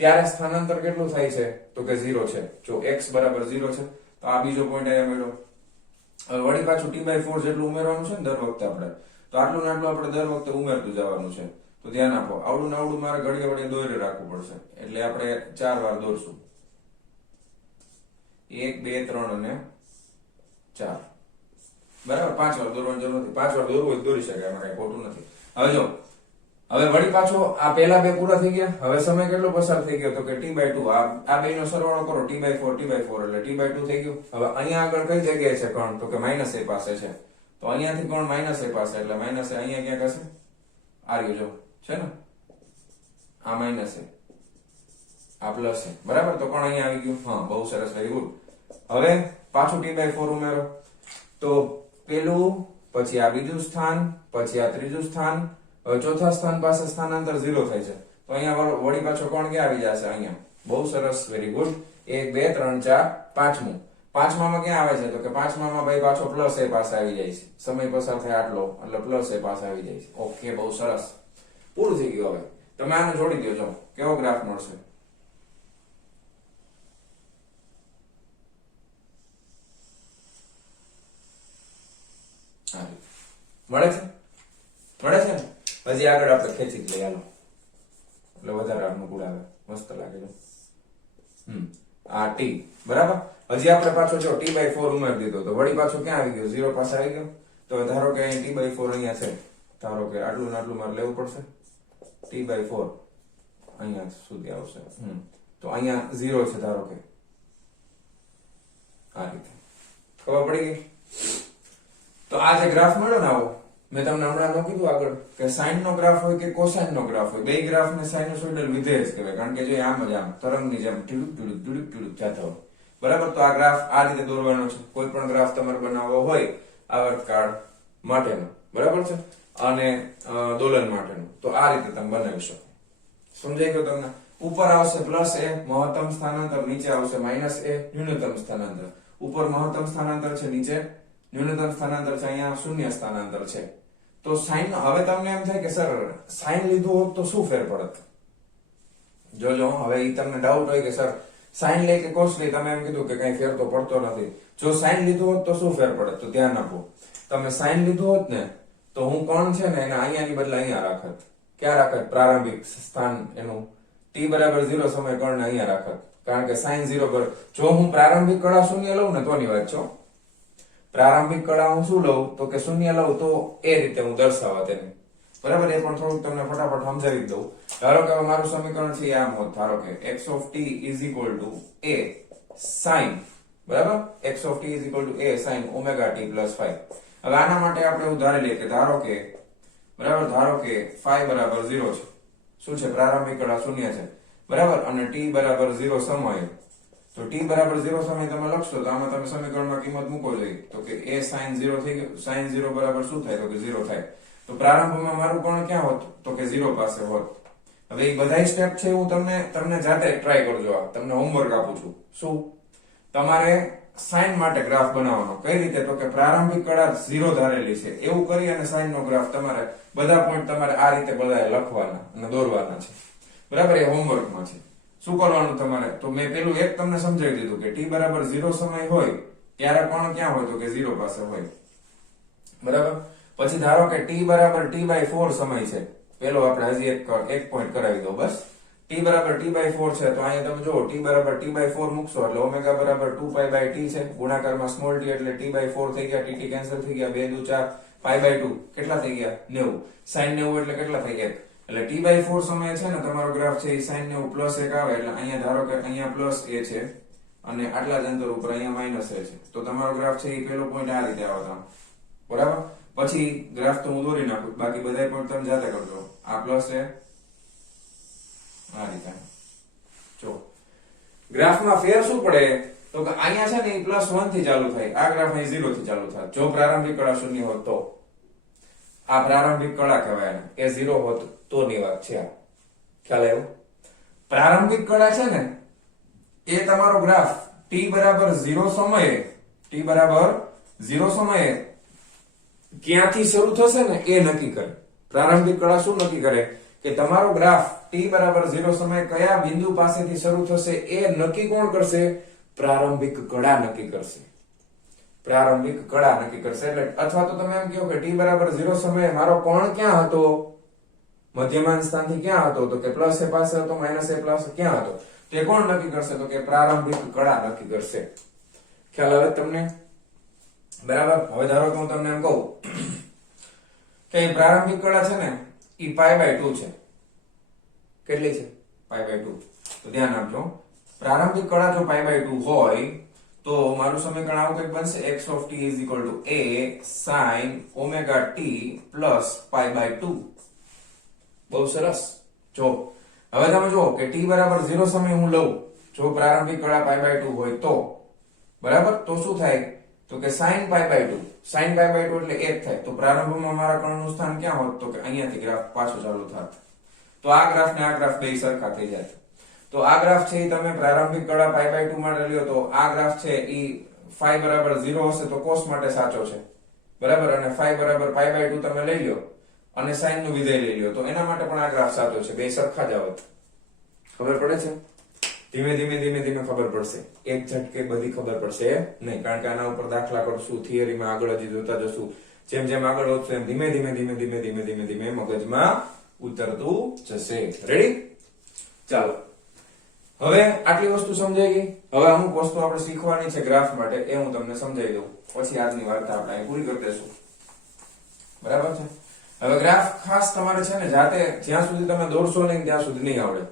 ત્યારે સ્થાનાંતર કેટલું થાય છે? તો કે 0 છે. જો x = 0 છે તો આ બીજો પોઈન્ટ અહીંયા મળ્યો. હવે વળી પાછું t/4 જેટલું ઉમેરવાનું છે ને દર વખતે આપણે, તો આટલું ને આટલું આપણે દર વખતે ઉમેરતું જવાનું છે. તો ધ્યાન આપો, આવડું ને આવડું મારે ઘડીએ વળી દોરી રાખવું પડશે. એટલે આપણે 4 વાર દોરશું. 1 2 3 અને 4. બરાબર? 5 વાર દોરવાની જરૂર નથી. 5 વાર દોરવું હોય દોરી શકાય, એમાં કઈ ખોટું નથી. હવે જો હવે વળી પાછો આ પહેલા બે પૂરા થઈ ગયા. હવે સમય કેટલો પસાર થઈ ગયો તો કે t/2. આ બેનો સરવાળો કરો t/4 એટલે t/2 થઈ ગયું. હવે અહીંયા આગળ કઈ જગ્યાએ છે કણ તો કે -a પાસે છે. તો અહીંયાથી કોણ -a પાસે એટલે -a અહીંયા ક્યાંક હશે. આ રહ્યું જો છે ને, આ -a આ પ્લસ છે બરાબર. તો કોણ અહીંયા આવી ગયું. હા બહુ સરસ, વેરી ગુડ. હવે પાછું t/4 ઉમેરો તો પેલું, પછી આ બીજું સ્થાન, પછી આ ત્રીજું સ્થાન, હવે ચોથા સ્થાન પાસે સ્થાનાંતર 0 થાય છે. તો અહીંયા વળી પાછો કોણ ક્યાં આવી જશે અહીંયા. બહુ સરસ, વેરી ગુડ. 1 2 3 4 પાંચમું. પાંચમામાં ક્યાં આવે છે તો કે પાંચમામાં ભાઈ પાછો +a પાસે આવી જાય છે. સમય પસાર થાય આટલો એટલે +a પાસે આવી જાય છે. ઓકે, બહુ સરસ, પૂરું થઈ ગયું. હવે તમે આને જોડી દો, જો કેવો ગ્રાફ મળશે. મળે છે, મળે છે ને. હજી આગળ આપણે ખેંચી જ લઈએ, હાલો, એટલે વધારે અનુકૂળ આવે, મસ્ત લાગે છે. આ t બરાબર. હજી આપણે પાછો જો t/4 ઉમેરી દીધો તો વળી પાછો ક્યાં આવી ગયો, 0 પાસે આવી ગયો. તો ધારો કે અહીં t/4 અહીંયા છે, ધારો કે આટલું ને આટલું મારે લેવું પડશે. t/4 અહીંયા સુધી આવશે. તો અહીંયા 0 છે ધારો કે, આ રીતે ખબર પડી ગઈ. તો આ જે ગ્રાફ મળ્યો ને આવો, મેં તમને હમણાં ન કીધું આગળ કે સાઇન નો ગ્રાફ હોય કે કોસાઇન નો ગ્રાફ હોય, બે ગ્રાફ ને સાઇનોસોઇડલ વિધેય જ કહેવાય. કારણ કે જો આમ જ આમ તરંગની જેમ ટીડુક જતા હોય બરાબર. તો આ ગ્રાફ આ રીતે દોરવાનો છે. કોઈ પણ ગ્રાફ તમારે બનાવવો હોય આવર્તકાળ માટેનો બરાબર છે, અને દોલન માટેનો, તો આ રીતે તમે બનાવી શકો. સમજાઈ ગયું તમને. ઉપર આવશે +a મહત્તમ સ્થાનાંતર, નીચે આવશે -a ન્યૂનતમ સ્થાનાંતર. ઉપર મહત્તમ સ્થાનાંતર છે, નીચે ન્યૂનતમ સ્થાનાંતર છે, અહીંયા શૂન્ય સ્થાનાંતર છે. તો સાઇન, હવે તમને એમ થાય કે સર સાઇન લીધું હોત તો શું ફેર પડત. જોજો, હવે ઈ તમને ડાઉટ હોય કે સર સાઇન લે કે કોસ લે, તમે એમ કીધું કે કઈ ફેર તો પડતો નથી. જો સાઇન લીધું હોત તો શું ફેર પડત, તો ધ્યાન આપો. તમે સાઇન લીધું હોત ને તો હું કોણ છે ને એને અહીંયાની બદલે અહીંયા રાખત. ક્યાં રાખત, પ્રારંભિક સ્થાન એનું t/0 સમય કણને અહીંયા રાખત. કારણ કે સાઇન 0 પર, જો હું પ્રારંભિક કળા શૂન્ય લઉં ને તોની વાત છો. પ્રારંભિક કળા હું શું લઉં તો કે શૂન્ય લઉં, તો એ રીતે હું દર્શાવવા તેને બરાબર. એ પણ થોડુંક તમને ફટાફટ સમજાવી દઉં. ધારો કે મારું સમીકરણ છે આમ હોત, ધારો કે x of t is equal to a sin બરાબર, x of t is equal to a sin omega t plus phi. હવે આના માટે આપણે એવું ધારી લઈએ કે ધારો કે બરાબર, ધારો કે phi બરાબર 0 છે. શું છે, પ્રારંભિક કળા શૂન્ય છે બરાબર, અને t બરાબર 0 સમયે. તો t બરાબર 0 સમય તમે લખશો તો આમાં તમે સમીકરણમાં કિંમત મૂકો જોઈએ તો કે a sin 0 થઈ ગયું. sin 0 બરાબર શું થાય તો કે 0 થાય. તો પ્રારંભમાં મારું કોણ ક્યાં હોત તો કે 0 પાસે હોત. હવે એ બધા સ્ટેપ છે હું તમને જાતે ટ્રાય કરજો. આ તમને હોમવર્ક આપું છું. શું, તમારે સાઇન માટે ગ્રાફ બનાવવાનો. કઈ રીતે તો કે પ્રારંભિક કળા 0 ધારેલી છે એવું કરી અને સાઇન નો ગ્રાફ તમારે બધા પોઈન્ટ તમારે આ રીતે બધા લખવાના અને દોરવાના છે બરાબર. એ હોમવર્કમાં છે. શું કરવાનું તમારે, તો મેં પેલું એક તમને સમજાવી દીધું કે t બરાબર 0 સમય હોય ત્યારે કોણ ક્યાં હોય તો કે 0 પાસે હોય બરાબર. પછી ધારો કે t બરાબર t/4 સમય છે, પેલો આપણે હજી એક પોઈન્ટ કરાવી દો બસ. t બરાબર t/4 છે તો અહીંયા તમે જુઓ t બરાબર t/4 મૂકશો એટલે ઓમેગા બરાબર 2π/t છે. ગુણાકારમાં સ્મોલ t એટલે t/4 થઈ ગયા, tt કેન્સલ થઈ ગયા, 2 દુ 4, π/2 કેટલા થઈ ગયા 90. sin 90 એટલે કેટલા થઈ ગયા, એટલે t/4 સમયે છે ને તમારો ગ્રાફ છે એ sin 90 +1 આવે એટલે અહીંયા ધારો કે અહીંયા +a છે અને આટલા જ અંતર ઉપર અહીંયા -a છે. તો તમારો ગ્રાફ છે એ પેલો પોઈન્ટ આ રીતે આવે બરાબર. પછી ગ્રાફ તો હું દોરી નાખું, બાકી બધા પણ તમે જાતે કરજો. આ પ્લસ છે આ રીતે. જો ગ્રાફમાં ફેર શું પડે તો કે અહીંયા છે ને એ +1 થી ચાલુ થાય, આ ગ્રાફ અહીં 0 થી ચાલુ થાય. જો પ્રારંભિક કળા શૂન્ય હોત તો આ પ્રારંભિક કળા કહેવાય, એ 0 હોત તો ની વાત છે. આ ખ્યાલ આવ્યો. પ્રારંભિક કળા છે ને એ તમારો ગ્રાફ t બરાબર 0 સમયે, t બરાબર 0 સમયે ક્યાંથી શરૂ થશે ને એ નક્કી કરે. પ્રારંભિક કળા શું નક્કી કરે કે તમારો ગ્રાફ t બરાબર 0 સમયે કયા બિંદુ પાસેથી શરૂ થશે એ નક્કી કોણ કરશે, પ્રારંભિક કળા નક્કી કરશે. પ્રારંભિક કળા નક્કી કરશે. એટલે અથવા તો તમે એમ કહો કે t બરાબર 0 સમયે મારો કોણ ક્યાં હતો, મધ્યમાન સ્થાનથી ક્યાં હતો તો કે +a પાસે હતો, -a ક્યાં હતો તે કોણ નક્કી કરશે તો કે પ્રારંભિક કળા નક્કી કરશે. ખ્યાલ આવે તમને બરાબર. હવે ધારો કે હું તમને એમ કહું કે પ્રારંભિક કળા છે ને ઈ π/2 છે. કેટલી છે? π/2. તો ધ્યાન આપજો, પ્રારંભિક કળા જો π/2 હોય તો મારું સમીકરણ આવું કંઈક બનશે, x of t is equal to a sin omega t plus π/2. બહુ સરસ. જો હવે તમે જો કે t બરાબર 0 સમય હું લઉં, જો પ્રારંભિક કળા π/2 હોય તો બરાબર, તો શું થાય તો કે sin π/2, sin π/2 એટલે 1 થાય. તો પ્રારંભમાં મારા કણનું સ્થાન ક્યાં હોત તો કે અહીંયાથી ગ્રાફ પાછો ચાલુ થાત. તો આ ગ્રાફ ને આ ગ્રાફ બે સરખા થઈ જાય. તો આ ગ્રાફ છે એ તમે પ્રારંભિક કળા π/2 માટે લ્યો તો આ ગ્રાફ છે એ phi બરાબર 0 હશે તો cos માટે સાચો છે બરાબર, અને phi બરાબર π/2 તમે લઈ લ્યો અને sin નું વિધેય લઈ લ્યો તો એના માટે પણ આ ગ્રાફ સાચો છે. બે સરખા જ આવે. ખબર પડે છે? ધીમે ધીમે ખબર પડશે, એક ઝટકે બધી ખબર પડશે નહીં, કારણ કે આના ઉપર દાખલા કરશું, થિયરીમાં આગળ હજી જોતા જશું. જેમ જેમ આગળ વધશું એમ ધીમે ધીમે મગજમાં ઉતરતું જશે. રેડી? ચાલો, હવે આટલી વસ્તુ સમજાઈ ગઈ. હવે અમુક વસ્તુ આપણે શીખવાની છે ગ્રાફ માટે, એ હું તમને સમજાવી દઉં, પછી આજની વાર્તા આપણે અહીં પૂરી કરી દઈશું. બરાબર છે? હવે ગ્રાફ ખાસ તમારે છે ને જાતે જ્યાં સુધી તમે દોરશો નહીં ત્યાં સુધી નહીં આવડે.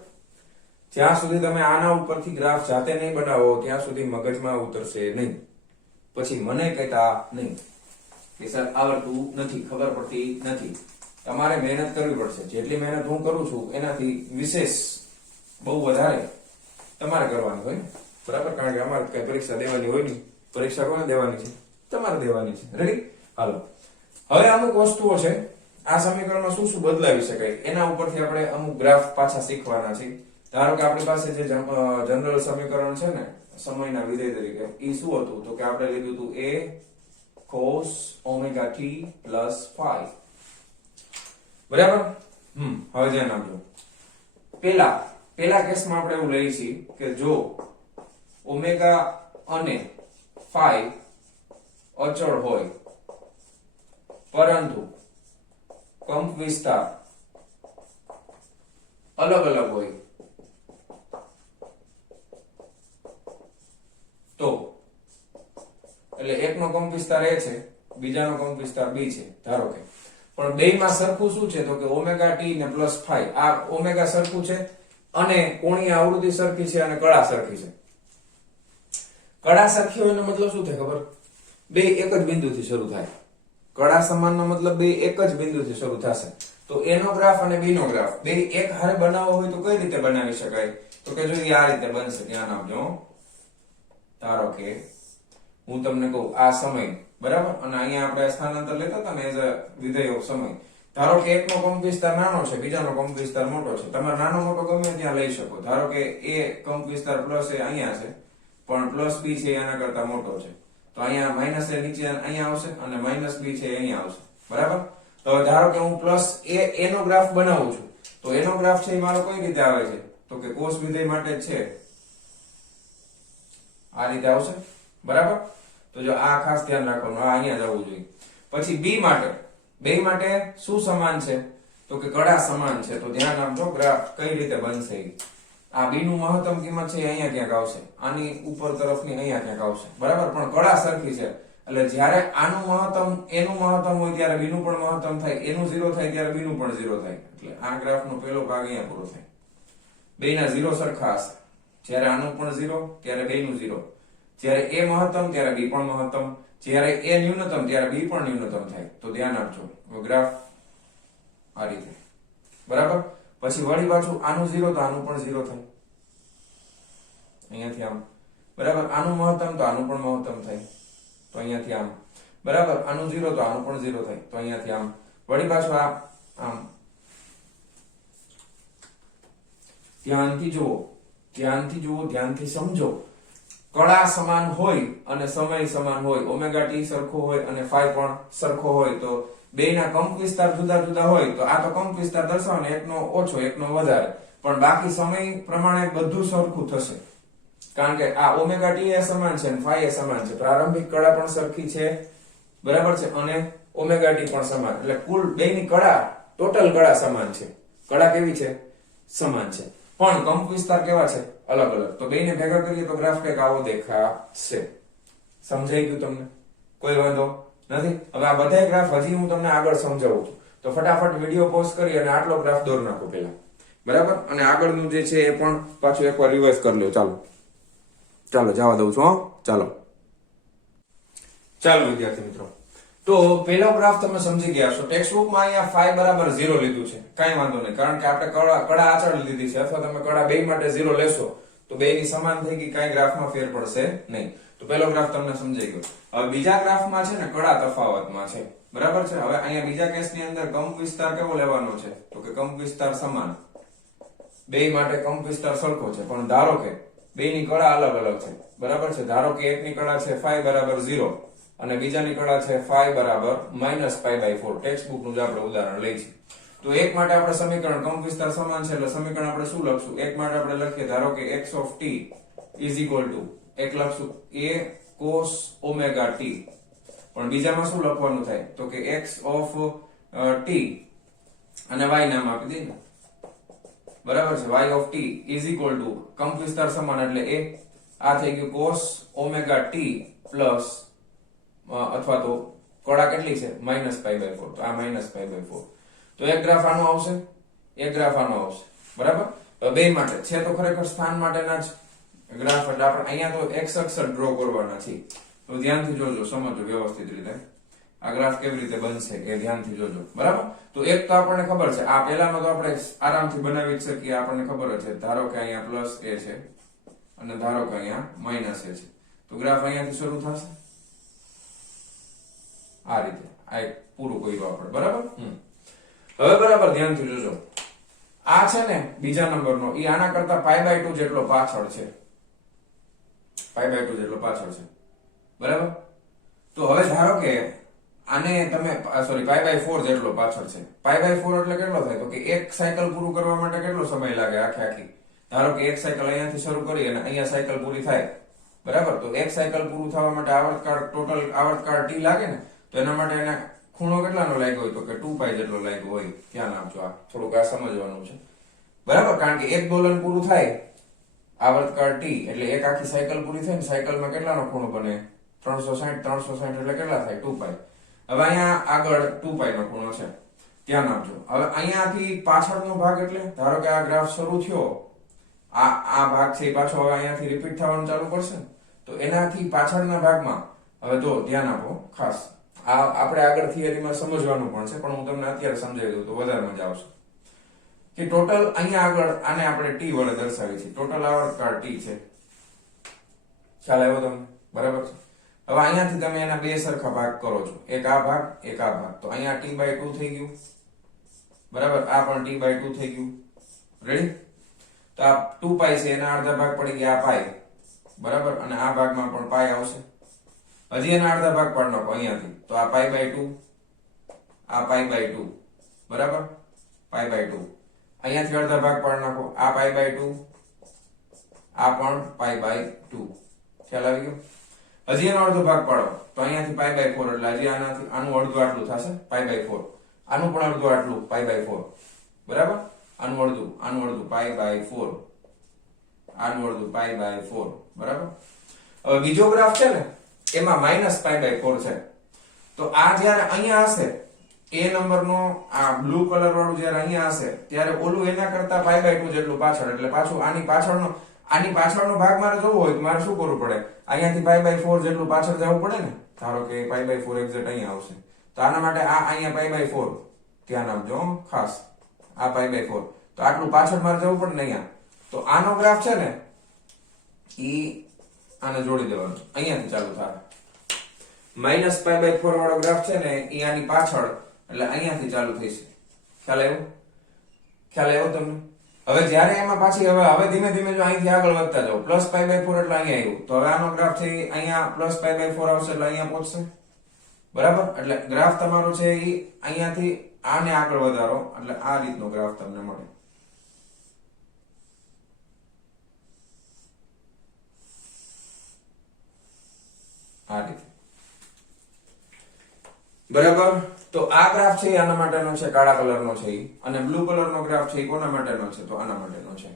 જ્યાં સુધી તમે આના ઉપરથી ગ્રાફ જાતે નહીં બનાવો ત્યાં સુધી મગજમાં ઉતરશે નહીં. પછી મને કહેતા નહીં કે સર આવડતું નથી, ખબર પડતી નથી. તમારે મહેનત કરવી પડશે. જેટલી મહેનત હું કરું છું એનાથી વિશેષ બહુ વધારે તમારે કરવાની હોય, બરાબર? કારણ કે અમારે કઈ પરીક્ષા દેવાની હોય નહીં. પરીક્ષા કોને દેવાની છે? તમારે દેવાની છે. રેડી? હાલો, હવે અમુક વસ્તુઓ છે આ સમીકરણમાં શું શું બદલાવી શકાય એના ઉપરથી આપણે અમુક ગ્રાફ પાછા શીખવાના છે. ધારો કે આપણી પાસે જે જનરલ સમીકરણ છે ને સમયના વિધેય તરીકે, એ શું હતું તો કે આપણે લીધું હતું a cos omega t plus phi. બરાબર? હવે ધ્યાન આપજો. પેલા કેસમાં આપણે એવું લઈએ છીએ કે જો ઓમેગા અને phi અચળ હોય પરંતુ કંપ વિસ્તાર અલગ અલગ હોય તો, એટલે એકનો કંપ વિસ્તાર a છે, બીજાનો કંપ વિસ્તાર b છે ધારો કે, પણ બેયમાં સરખું શું છે તો કે ઓમેગા t ને પ્લસ phi. આ ઓમેગા સરખું છે અને કોણીય આવૃત્તિ સરખી છે અને કળા સરખી છે. કળા સરખી હોય એનો મતલબ શું થાય ખબર? બે એક જ બિંદુથી શરૂ થાય. કળા સમાનનો મતલબ બે એક જ બિંદુથી શરૂ થશે. તો a નો ગ્રાફ અને b નો ગ્રાફ બે એક હારે બનાવવો હોય તો કઈ રીતે બનાવી શકાય તો કે જો આ રીતે બનશે. ધ્યાન આપજો. ધારો કે હું તમને કહું આ સમય બરાબર, અને અહીંયા આપણે સ્થાનાંતર લેતા હતા ને એઝ અ વિધેય ઓફ સમય. ધારો કે એકનો કંપ વિસ્તાર નાનો છે, બીજાનો કંપ વિસ્તાર મોટો છે. તમારે નાનો મોટો ગમે ત્યાં લઈ શકો. ધારો કે a કંપ વિસ્તાર પ્લસ એ અહીંયા છે પણ પ્લસ b છે એના કરતા મોટો છે, તો અહીંયા માઇનસ એ નીચે અહીંયા આવશે અને માઇનસ b છે અહીંયા આવશે. બરાબર? તો ધારો કે હું પ્લસ a નો ગ્રાફ બનાવું છું તો એનો ગ્રાફ છે એ મારો કઈ રીતે આવે છે તો કે cos વિધેય માટે જ છે, આ રીતે આવશે. બરાબર? તો જો આ ખાસ ધ્યાન રાખવાનું, આ અહીંયા જવું જોઈએ. પછી b માટે, બે માટે શું સમાન છે તો કે કળા સમાન છે. તો ધ્યાન આપજો ગ્રાફ કઈ રીતે બનશે. આ b નું મહત્તમ કિંમત છે અહીંયા ક્યાંક આવશે, આની ઉપર તરફની અહીંયા ક્યાંક આવશે. બરાબર? પણ કળા સરખી છે એટલે જ્યારે આનું મહત્તમ એનું મહત્તમ હોય ત્યારે b નું પણ મહત્તમ થાય, એનું 0 થાય ત્યારે b નું પણ 0 થાય. એટલે આ ગ્રાફનો પહેલો ભાગ અહીંયા પૂરો થાય. બેયના 0 સરખા હશે. જ્યારે આનું પણ 0 ત્યારે બેયનું 0. જ્યારે a મહત્તમ ત્યારે b પણ મહત્તમ, જ્યારે a ન્યૂનતમ ત્યારે b પણ ન્યૂનતમ થાય. તો ધ્યાન આપજો ગ્રાફ આ રીતે. બરાબર? પછી વળી પાછું આનું 0 તો આનું પણ 0 થાય અહીંયાથી આમ. બરાબર? આનું મહત્તમ તો આનું પણ મહત્તમ થાય તો અહીંયાથી આમ. બરાબર? આનું 0 તો આનું પણ 0 થાય તો અહીંયાથી આમ. વળી પાછું આમ. ધ્યાનથી જુઓ, ધ્યાનથી સમજો. કળા સમાન હોય અને સમય સમાન હોય, ઓમેગા t સરખો હોય અને phi પણ સરખો હોય, તો બેયના કંપ વિસ્તાર જુદા જુદા હોય તો આ તો કંપ વિસ્તાર દર્શાવવાનો, એકનો ઓછો એકનો વધારે, પણ બાકી સમય પ્રમાણે બધું સરખું થશે. કારણ કે આ ઓમેગા t એ સમાન છે અને phi એ સમાન છે. પ્રારંભિક કળા પણ સરખી છે, બરાબર છે, અને ઓમેગા t પણ સમાન. એટલે કુલ બેયની કળા, ટોટલ કળા સમાન છે. કળા કેવી છે? સમાન છે. પણ કંપ વિસ્તાર કેવા છે? અલગ અલગ. તો બેયને ભેગા કરીએ તો ગ્રાફ કંઈક આવો દેખાશે. સમજાઈ ગયું તમને? કોઈ વાંધો નથી? હવે આ બધા ગ્રાફ હજી હું તમને આગળ સમજાવું છું, તો ફટાફટ વિડીયો પોઝ કરી અને આટલો ગ્રાફ દોર નાખો પેલા, બરાબર? અને આગળનું જે છે એ પણ પાછું એકવાર રિવાઇઝ કરી લો. ચાલો જવા દઉં છું. ચાલો વિદ્યાર્થી મિત્રો, તો પહેલો ગ્રાફ તમે સમજી ગયા છો. ટેક્સ્ટ બુકમાં અહીંયા phi બરાબર 0 લીધું છે, કાંઈ વાંધો નહીં, કારણ કે આપણે કડા આચળ લીધી છે, અથવા તમે કડા બે માટે 0 લેશો તો બે ની સમાન થઈ ગઈ, કાંઈ ગ્રાફમાં ફેર પડશે નહીં. તો પહેલો ગ્રાફ તમને સમજાઈ ગયો. હવે બીજા ગ્રાફમાં છે ને કડા તફાવતમાં છે, બરાબર છે? હવે અહીંયા બીજા કેસની અંદર કંપ વિસ્તાર કેવો લેવાનો છે? તો કે કંપ વિસ્તાર સમાન, બે માટે કંપ વિસ્તાર સરખો છે, પણ ધારો કે બે ની કડા અલગ અલગ છે, બરાબર છે? ધારો કે એકની કડા છે phi બરાબર 0 અને બીજાની કડા છે phi બરાબર -π/4. ટેક્સ્ટ બુક નું જ આપણે ઉદાહરણ લઈએ છીએ. તો એક માટે આપણે સમીકરણ કંપ વિસ્તાર સમાન છે એટલે સમીકરણ આપણે શું લખશું? એક માટે આપણે લખીએ, ધારો કે x of t is equal to એક લખશું a cos omega t, પણ બીજામાં શું લખવાનું થાય? તો કે x of t અને y નામ આપી દઈએ, બરાબર છે? y of t is equal to કંપ વિસ્તાર સમાન એટલે a, આ થઈ ગયું cos omega t પ્લસ અથવા તો કડા કેટલી છે -π/4, તો આ -π/4. તો એક ગ્રાફ આનો આવશે, એક ગ્રાફ આનો આવશે, બરાબર? બે માટે છે તો ખરેખર સ્થાન માટેના જ ગ્રાફ, એટલે આપણે અહીંયા તો x અક્ષ ડ્રો કરવાના છે. તો ધ્યાનથી જોજો, સમજો વ્યવસ્થિત રીતે આ ગ્રાફ કેવી રીતે બનશે એ ધ્યાનથી જોજો, બરાબર? તો એક તો આપણને ખબર છે, આ પહેલાનો તો આપણે આરામથી બનાવી જ શકીએ, આપણને ખબર છે. ધારો કે અહીંયા પ્લસ a છે અને ધારો કે અહીંયા માઇનસ a છે, તો ગ્રાફ અહીંયાથી શરૂ થશે આ રીતે. આ એક પૂરું કર્યું આપણે, બરાબર? હવે બરાબર ધ્યાનથી જોજો, આ છે ને બીજા નંબરનો, ઈ આના કરતા π/2 જેટલો પાછળ છે, π/2 જેટલો પાછળ છે, બરાબર? તો હવે ધારો કે આને તમે સોરી π/4 જેટલો પાછળ છે. π/4 એટલે કેટલો થાય? તો કે એક સાયકલ પૂરું કરવા માટે કેટલો સમય લાગે આખી? ધારો કે એક સાયકલ અહીંયાથી શરૂ કરી અને અહીંયા સાયકલ પૂરી થાય, બરાબર? તો એક સાયકલ પૂરું થવા માટે આવર્તકાળ ટોટલ આવર્તકાળ t લાગે ને, તો એના માટે એને ખૂણો કેટલાનો લાગ્યો હોય? તો કે 2π જેટલો લાગ્યો હોય. ધ્યાન આપજો, આ થોડુંક આ સમજવાનું છે, બરાબર? કારણ કે એક દોલન પૂરું થાય આવર્તકાળ t એટલે એક આખી સાયકલ પૂરી થાય ને, સાયકલમાં કેટલાનો ખૂણો બને? 360 એટલે કેટલા થાય? 2π. હવે અહીંયા આગળ 2π નો ખૂણો છે, ધ્યાન આપજો. હવે અહીંયાથી પાછળનો ભાગ એટલે ધારો કે આ ગ્રાફ શરૂ થયો, આ ભાગ છે એ પાછો હવે અહીંયાથી રિપીટ થવાનું ચાલુ કરશે, તો એનાથી પાછળના ભાગમાં હવે જો ધ્યાન આપો ખાસ, આ આપણે આગળ થિયરીમાં સમજવાનું પણ છે, પણ હું તમને અત્યારે સમજાવી દઉં તો વધારે મજા આવશે. કે ટોટલ અહીંયા આગળ આને આપણે t વડે દર્શાવી છે, ટોટલ આવર્તકાળ t છે. ખ્યાલ આવ્યો તમને? બરાબર છે? હવે અહીંયાથી તમે એના બે સરખા ભાગ કરો છો, એક આ ભાગ, એક આ ભાગ, તો અહીંયા t/2 થઈ ગયું, બરાબર? આ પણ t/2 થઈ ગયું. રેડી? તો આ 2π છે, એના અડધા ભાગ પડી ગયા આ પાઈ, બરાબર? અને આ ભાગમાં પણ પાઈ આવશે. હજી એના અડધા ભાગ પાડ નાખો અહીંયાથી, તો આ π/2, આ π/2, બરાબર? π/2 અહીંયાથી અડધા ભાગ પાડ નાખો, આ π/2, આ પણ π/2. ખ્યાલ આવી ગયો? હજી એનો અડધો ભાગ પાડો, તો અહીંયાથી π/4 એટલે હજી આનું અડધું આટલું થશે π/4, આનું પણ અડધું આટલું π/4, બરાબર? આનું અડધું π/4, આનું અડધું π/4, બરાબર? હવે બીજો ગ્રાફ છે ને એમાં -π/4 છે, તો આ જ્યારે અહીંયા હશે એ નંબરનો આ બ્લુ કલર વાળું જ્યારે અહીંયા હશે ત્યારે ઓલું એના કરતા π/2 જેટલું પાછળ, એટલે પાછું આની પાછળનો ભાગ મારે જોવો હોય તો મારે શું કરવું પડે? અહીંયાથી π/4 જેટલું પાછળ જવું પડે ને. ધારો કે π/4 એક્ઝેક્ટ અહીંયા આવશે, તો આના માટે આ અહીંયા π/4, ધ્યાન આપજો ખાસ, આ π/4, તો આટલું પાછળ મારે જવું પડે ને અહીંયા. તો આનો ગ્રાફ છે ને ઈ આને જોડી દેવાનું, અહીંયાથી ચાલુ થાય. -π/4 વાળો ગ્રાફ છે ને ઈ આની પાછળ એટલે અહીંયાથી ચાલુ થશે. ખ્યાલ આવ્યો તમને? હવે જ્યારે એમાં પાછી હવે ધીમે ધીમે જો અહીંથી આગળ વધતા જાવ, +π/4 એટલે અહીંયા આવ્યું, તો હવે આનો ગ્રાફ છે અહીંયા +π/4 આવશે એટલે અહીંયા પહોંચશે, બરાબર? એટલે ગ્રાફ તમારો છે ઈ અહીંયાથી આને આગળ વધારો એટલે આ રીતનો ગ્રાફ તમને મળે. આ રીતે, બરાબર? તો આ ગ્રાફ છે આના માટેનો છે, કાળા કલરનો છે, અને બ્લુ કલરનો ગ્રાફ છે એ કોના માટેનો છે? તો આના માટેનો છે.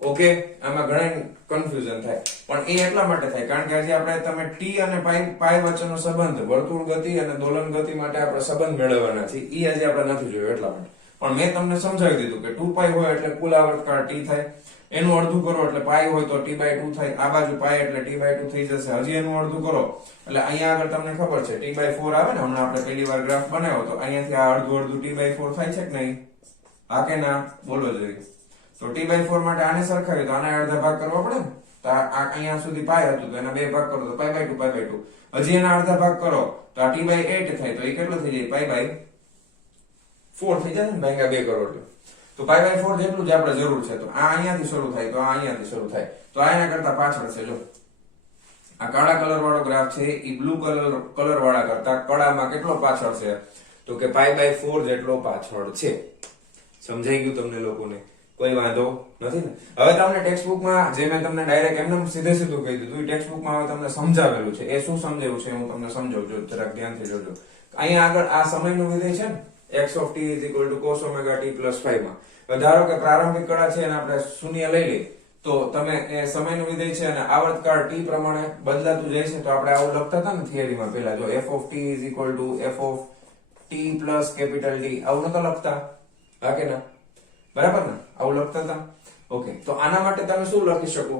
ઓકે, આમાં ઘણા કન્ફ્યુઝન થાય, પણ એ એટલા માટે થાય કારણ કે આજે આપણે તમે ટી અને પાઈ વચ્ચેનો સંબંધ, વર્તુળ ગતિ અને દોલન ગતિ માટે આપણે સંબંધ મેળવવાના છે. એ આજે આપણે નથી જોયું એટલા માટે. પણ મેં તમને સમજાવી દીધું કે 2π હોય એટલે કુલ આવર્તકાળ ટી થાય, એનું અડધું કરો એટલે પાઈ હોય તો t/2 થાય, આ બાજુ પાઈ એટલે t/2 થઈ જશે. હજી એનું અડધું કરો એટલે અહીંયા આગળ તમને ખબર છે t/4 આવે ને, હમણાં આપણે પહેલી વાર ગ્રાફ બનાવ્યો તો અહીંયાથી આ અડધું t/4 થાય છે કે નહીં? હા કે ના? બોલો જોઈએ. તો t/4 માટે આને સરખાવી તો આને અડધા ભાગ કરવા પડે ને, તો આ અહીંયા સુધી પાઈ હતું તો એના બે ભાગ કરો તો π/2. હજી એના અડધા ભાગ કરો તો આ t/8 થાય, તો એ કેટલો થઈ જાય? π/4 થઈ જાય ને, ભાગ્યા 2 કરો એટલે. તો π/4 જેટલું જ આપણે જરૂર છે. તો આ અહીંયાથી શરૂ થાય તો આ અહીંયાથી શરૂ થાય, તો આ એના કરતા પાછળ છે. જો આ કાળા કલર વાળો ગ્રાફ છે એ બ્લુ કલર વાળા કરતા કડામાં કેટલો પાછળ છે? તો કે π/4 જેટલો પાછળ છે. સમજાઈ ગયું તમને લોકોને? કોઈ વાંધો નથી ને? હવે તમને ટેક્સ્ટબુકમાં જે મેં તમને ડાયરેક્ટ એમને સીધે સીધું કહી દીધું, ટેક્સ્ટબુકમાં હવે તમને સમજાવેલું છે. એ શું સમજાવ્યું છે હું તમને સમજાવું, જરાક ધ્યાનથી જોજો. અહીંયા આગળ આ સમયનું વિધેય છે ને, x of t = cos ωt + 5 માં ધારો કે પ્રારંભિક કળા છે અને આપણે શૂન્ય લઈ લઈએ તો તમે એ સમયનું વિધેય છે અને આવર્તકાળ t પ્રમાણે બદલાતું જાય છે. તો આપણે આવું લખતા હતા ને થિયરીમાં પેલા, જો f of t = f of t plus capital T, આવું નતો લખતા? હા કે ના? બરાબર ને? આવું લખતા હતા. ઓકે, તો આના માટે તમે શું લખી શકો?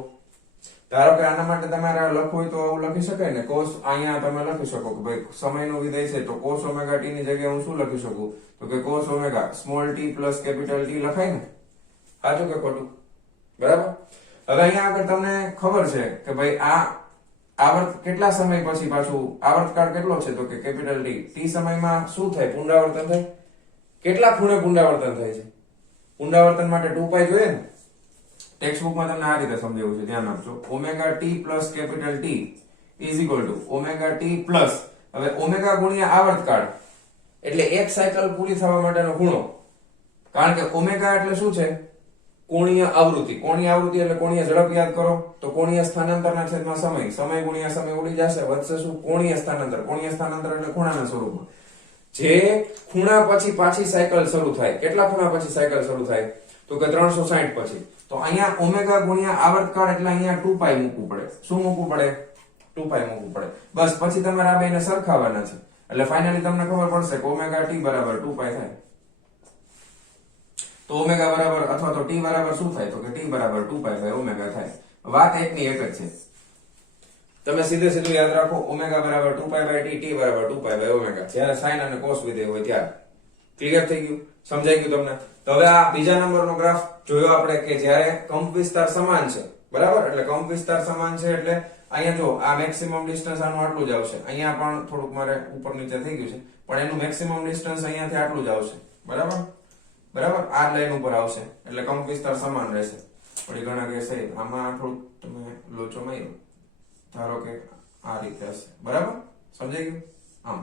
ધારો કે આના માટે તમારે લખવું હોય તો આવું લખી શકાય ને, cos. અહીંયા તમે લખી શકો કે ભાઈ સમયનું વિધેય છે તો cos ωt ની જગ્યાએ હું શું લખી શકું? તો કે cos ω small t plus capital T લખાય ને? સાચું કે ખોટું? બરાબર. હવે અહીંયા આગળ તમને ખબર છે કે ભાઈ આ આવર્ત કેટલા સમય પછી પાછું આવર્તકાળ કેટલો છે? તો કે કેપિટલ T સમયમાં શું થાય? પુનરાવર્તન થાય. કેટલા ખૂણે પુનરાવર્તન થાય છે? પુનરાવર્તન માટે 2π જોઈએ ને. ટેક્સ્ટબુકમાં તમને આ રીતે સમજાવ્યું છે, ધ્યાન આપજો. ωt plus capital T = ωt plus, હવે ઓમેગા ગુણ્યા આવર્તકાળ એટલે એક સાયકલ પૂરી થવા માટેનો ખૂણો. કારણ કે ઓમેગા એટલે શું છે? કોણીય આવૃત્તિ. કોણીય આવૃત્તિ એટલે કોણીય ઝડપ યાદ કરો તો કોણીય સ્થાનાંતરના છેદમાં સમય, સમય ગુણ્યા સમય ઉડી જશે, વધશે શું? કોણીય સ્થાનાંતર. કોણીય સ્થાનાંતર એટલે ખૂણાના સ્વરૂપમાં. જે ખૂણા પછી પાછી સાયકલ શરૂ થાય. કેટલા ખૂણા પછી સાયકલ શરૂ થાય? તો કે 360 પછી. તો અહીંયા ઓમેગા ગુણ્યા આવર્તકાળ એટલે અહીંયા 2π મૂકવું પડે. શું મૂકવું પડે? 2π મૂકવું પડે. બસ પછી તમારે આ બેને સરખાવવાના છે એટલે ફાઇનલી તમને ખબર પડશે કે ઓમેગા t બરાબર 2π થાય. તો ઓમેગા બરાબર અથવા તો t બરાબર શું થાય? તો કે t બરાબર 2π ઓમેગા થાય. વાત એકની એક જ છે. તમે સીધે સીધું યાદ રાખો, ઓમેગા બરાબર 2π/t, t બરાબર 2π ઓમેગા. જ્યારે sin અને cos વિધેય હોય ત્યારે. ક્લિયર થઈ ગયું? સમજાઈ ગયું તમને? તો હવે આ બીજા નંબરનો ગ્રાફ જોયો આપણે કે જ્યારે કંપ વિસ્તાર સમાન છે, બરાબર? એટલે કંપ વિસ્તાર સમાન છે એટલે અહીંયા જો આ મેક્સિમમ ડિસ્ટન્સ આનું આટલું જ આવશે. અહીંયા પણ થોડુંક મારે ઉપર નીચે થઈ ગયું છે, પણ એનું મેક્સિમમ ડિસ્ટન્સ અહીંયાથી આટલું જ આવશે. બરાબર? બરાબર? આ લાઈન ઉપર આવશે એટલે કંપ વિસ્તાર સમાન રહેશે. પણ ઘણા કે સાહેબ આમાં થોડુંક તમે લોચો માર્યો, ધારો કે આ રીતે હશે. બરાબર? સમજાઈ ગયું? આમ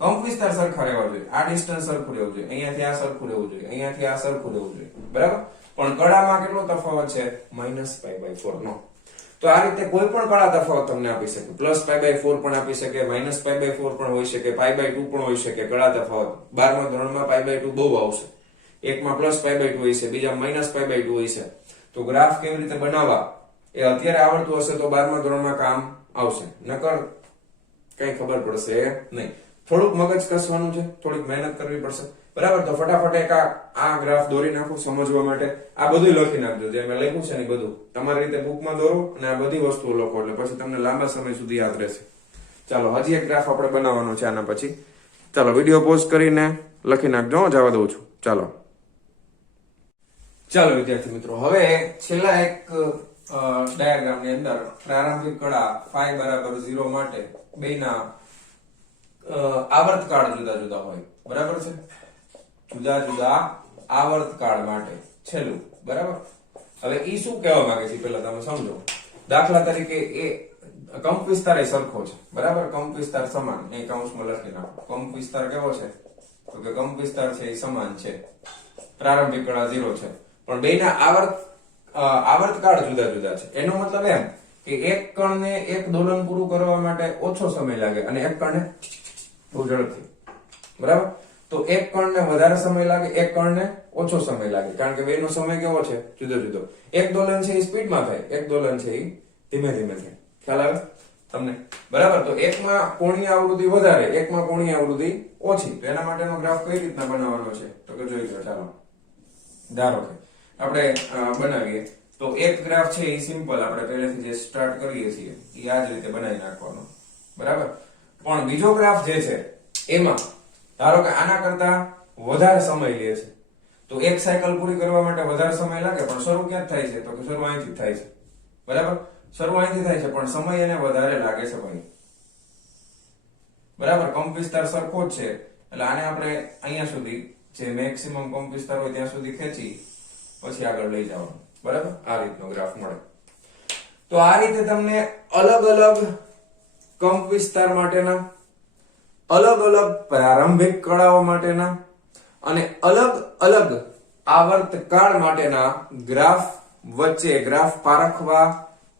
કંપ વિસ્તાર સરખા રહેવા જોઈએ, આ ડિસ્ટન્સ સરખું રહેવું જોઈએ, અહીંયાથી આ સરખું રહેવું જોઈએ, અહીંયાથી આ સરખું રહેવું જોઈએ. બરાબર? પણ કડામાં કેટલો તફાવત છે? -π/4 નો. તો આ રીતે કોઈ પણ કડા તફાવત તમને આપી શકે. +π/4 પણ આપી શકે, -π/4 પણ હોઈ શકે, π/2 પણ હોઈ શકે. કડા તફાવત 12મા ધોરણમાં π/2 બહુ આવશે. એકમાં +π/2 હોય છે, બીજામાં -π/2 હોય છે. તો ગ્રાફ કેવી રીતે બનાવવા એ અત્યારે આવડતું હશે તો 12મા ધોરણમાં કામ આવશે. નકર કઈ ખબર પડશે નહીં. થોડુંક મગજ કસવાનું છે, થોડીક મહેનત કરવી પડશે. બરાબર? તો ફટાફટ એક આ ગ્રાફ દોરી નાખો સમજવા માટે. આ બધું લખી નાખજો, જે મેં લખ્યું છે ને બધું તમારી રીતે બુકમાં દોરો અને આ બધી વસ્તુઓ લખો એટલે પછી તમને લાંબા સમય સુધી યાદ રહેશે. ચાલો હજી એક ગ્રાફ આપણે બનાવવાનો છે આના પછી. ચાલો વિડીયો પોઝ કરીને લખી નાખજો, જવા દઉં છું. ચાલો વિદ્યાર્થી મિત્રો, હવે છેલ્લા એક ડાયાગ્રામ ની અંદર પ્રારંભિક કળા phi બરાબર 0 માટે બેના આવર્તકાળ જુદા જુદા હોય. બરાબર છે? જુદા જુદા આવર્તકાળ માટે છેલ્લું. બરાબર? હવે ઈ શું કહેવા માંગે છે પેલા તમે સમજો. દાખલા તરીકે એ કંપ વિસ્તાર એ સરખો છે. બરાબર? કંપ વિસ્તાર સમાન, એ કૌંસમાં લખી નાખો. કંપ વિસ્તાર કેવો છે? તો કે કંપ વિસ્તાર છે એ સમાન છે, પ્રારંભિક કળા 0 છે, પણ બેના આવર્તકાળ જુદા જુદા છે. એનો મતલબ એમ કે એક કણને એક દોલન પૂરું કરવા માટે ઓછો સમય લાગે અને એક કણને બહુ ઝડપથી. બરાબર? તો એક કણને વધારે સમય લાગે, એક કણને ઓછો સમય લાગે, કારણ કે બેનો સમય કેવો છે, જુદો જુદો. એક દોલન છે એ સ્પીડમાં થાય, એક દોલન છે એ ધીમે ધીમે થાય. ખ્યાલ આવે તમને? બરાબર. તો એકમાં કોણીય આવૃત્તિ વધારે, એકમાં કોણીય આવૃત્તિ ઓછી. તો એના માટેનો ગ્રાફ કઈ રીતના બનાવવાનો છે તો કે જોઈ લો. ચાલો ધારો કે આપણે બનાવીએ તો એક ગ્રાફ છે એ સિમ્પલ આપણે પહેલેથી જે સ્ટાર્ટ કરીએ છીએ એ આ જ રીતે બનાવી નાખવાનો. બરાબર. પણ બીજો ગ્રાફ જે છે એમાં ધારો કે આના કરતા વધારે સમય લે છે, તો એક સાયકલ પૂરી કરવા માટે વધારે સમય લાગે, પણ શરૂ ક્યાં થાય છે તો કે શરૂ અહીંથી થાય છે. બરાબર. શરૂ અહીંથી થાય છે પણ સમય એને વધારે લાગે છે ભાઈ. બરાબર. કંપ વિસ્તાર સરખો જ છે એટલે આને આપણે અહીંયા સુધી જે મેક્સિમમ કંપ વિસ્તાર હોય ત્યાં સુધી ખેંચી પછી આગળ લઈ જવાનું. બરાબર. આ રીતનો ગ્રાફ મળે. તો આ રીતે તમને અલગ અલગ કંપ વિસ્તાર માટેના, અલગ અલગ પ્રારંભિક કળાઓ માટેના અને અલગ અલગ આવર્તકાળ માટેના ગ્રાફ વચ્ચે ગ્રાફ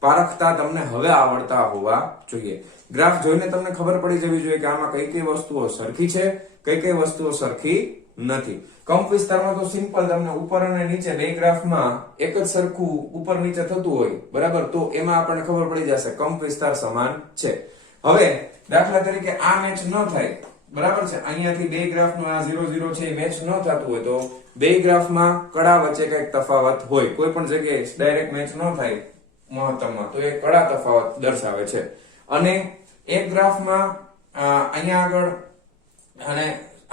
પારખતા તમને હવે આવડતા હોવા જોઈએ. ગ્રાફ જોઈને તમને ખબર પડી જવી જોઈએ કે આમાં કઈ કઈ વસ્તુઓ સરખી છે, કઈ કઈ વસ્તુઓ સરખી નથી. કંપ વિસ્તારમાં તો સિમ્પલ તમને ઉપર અને નીચે બે ગ્રાફમાં એક જ સરખું ઉપર નીચે થતું હોય. બરાબર. તો એમાં આપણને ખબર પડી જશે કંપ વિસ્તાર સમાન છે. હવે દાખલા તરીકે આ મેચ ન થાય. બરાબર છે. અહીંયાથી બે ગ્રાફનો આ 0 0 છે એ મેચ ન થતું હોય તો બે ગ્રાફમાં કડા વચ્ચે કઈક તફાવત હોય, કોઈ પણ જગ્યાએ ડાયરેક્ટ મેચ ન થાય મહત્તમમાં, તો એ કડા તફાવત દર્શાવે છે. અને એક ગ્રાફમાં અહીંયા આગળ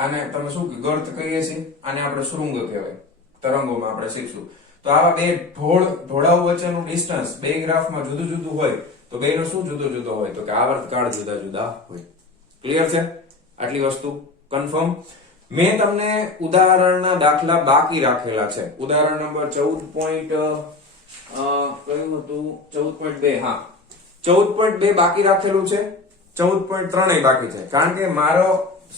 આને તમે શું ગર્ત કહીએ છીએ, આને આપણે શૃંગ કહેવાય, તરંગોમાં આપણે શીખશું. તો આવા બે ઢોળાવ વચ્ચેનું ડિસ્ટન્સ બે ગ્રાફમાં જુદું જુદું હોય તો બેનો શું જુદો જુદો હોય તો કે આવર્તકાળ જુદા જુદા હોય. ક્લિયર છે? આટલી વસ્તુ કન્ફર્મ. મેં તમને ઉદાહરણના દાખલા બાકી રાખેલા છે. ઉદાહરણ નંબર 14. કયું હતું? 14.2. હા, 14.2 બાકી રાખેલું છે. 14.3 બાકી છે, કારણ કે મારો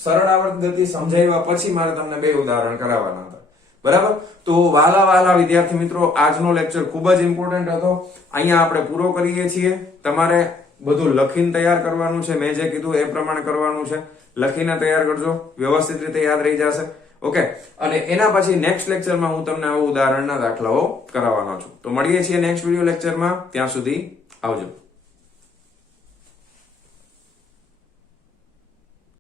સરળ આવર્ત ગતિ સમજાવ્યા પછી મારે તમને બે ઉદાહરણ કરાવવાના હતા. બરાબર. તો વાલા વિદ્યાર્થી મિત્રો, આજનો લેક્ચર ખૂબ જ ઇમ્પોર્ટન્ટ હતો. અહીંયા આપણે પૂરો કરીએ છીએ. તમારે બધું લખીને તૈયાર કરવાનું છે. મેં જે કીધું એ પ્રમાણે કરવાનું છે. લખીને તૈયાર કરજો, વ્યવસ્થિત રીતે યાદ રહી જશે. ઓકે. અને એના પછી નેક્સ્ટ લેક્ચરમાં હું તમને આવા ઉદાહરણના દાખલાઓ કરાવવાનો છું. તો મળીએ છીએ નેક્સ્ટ વિડિયો લેક્ચરમાં. ત્યાં સુધી આવજો.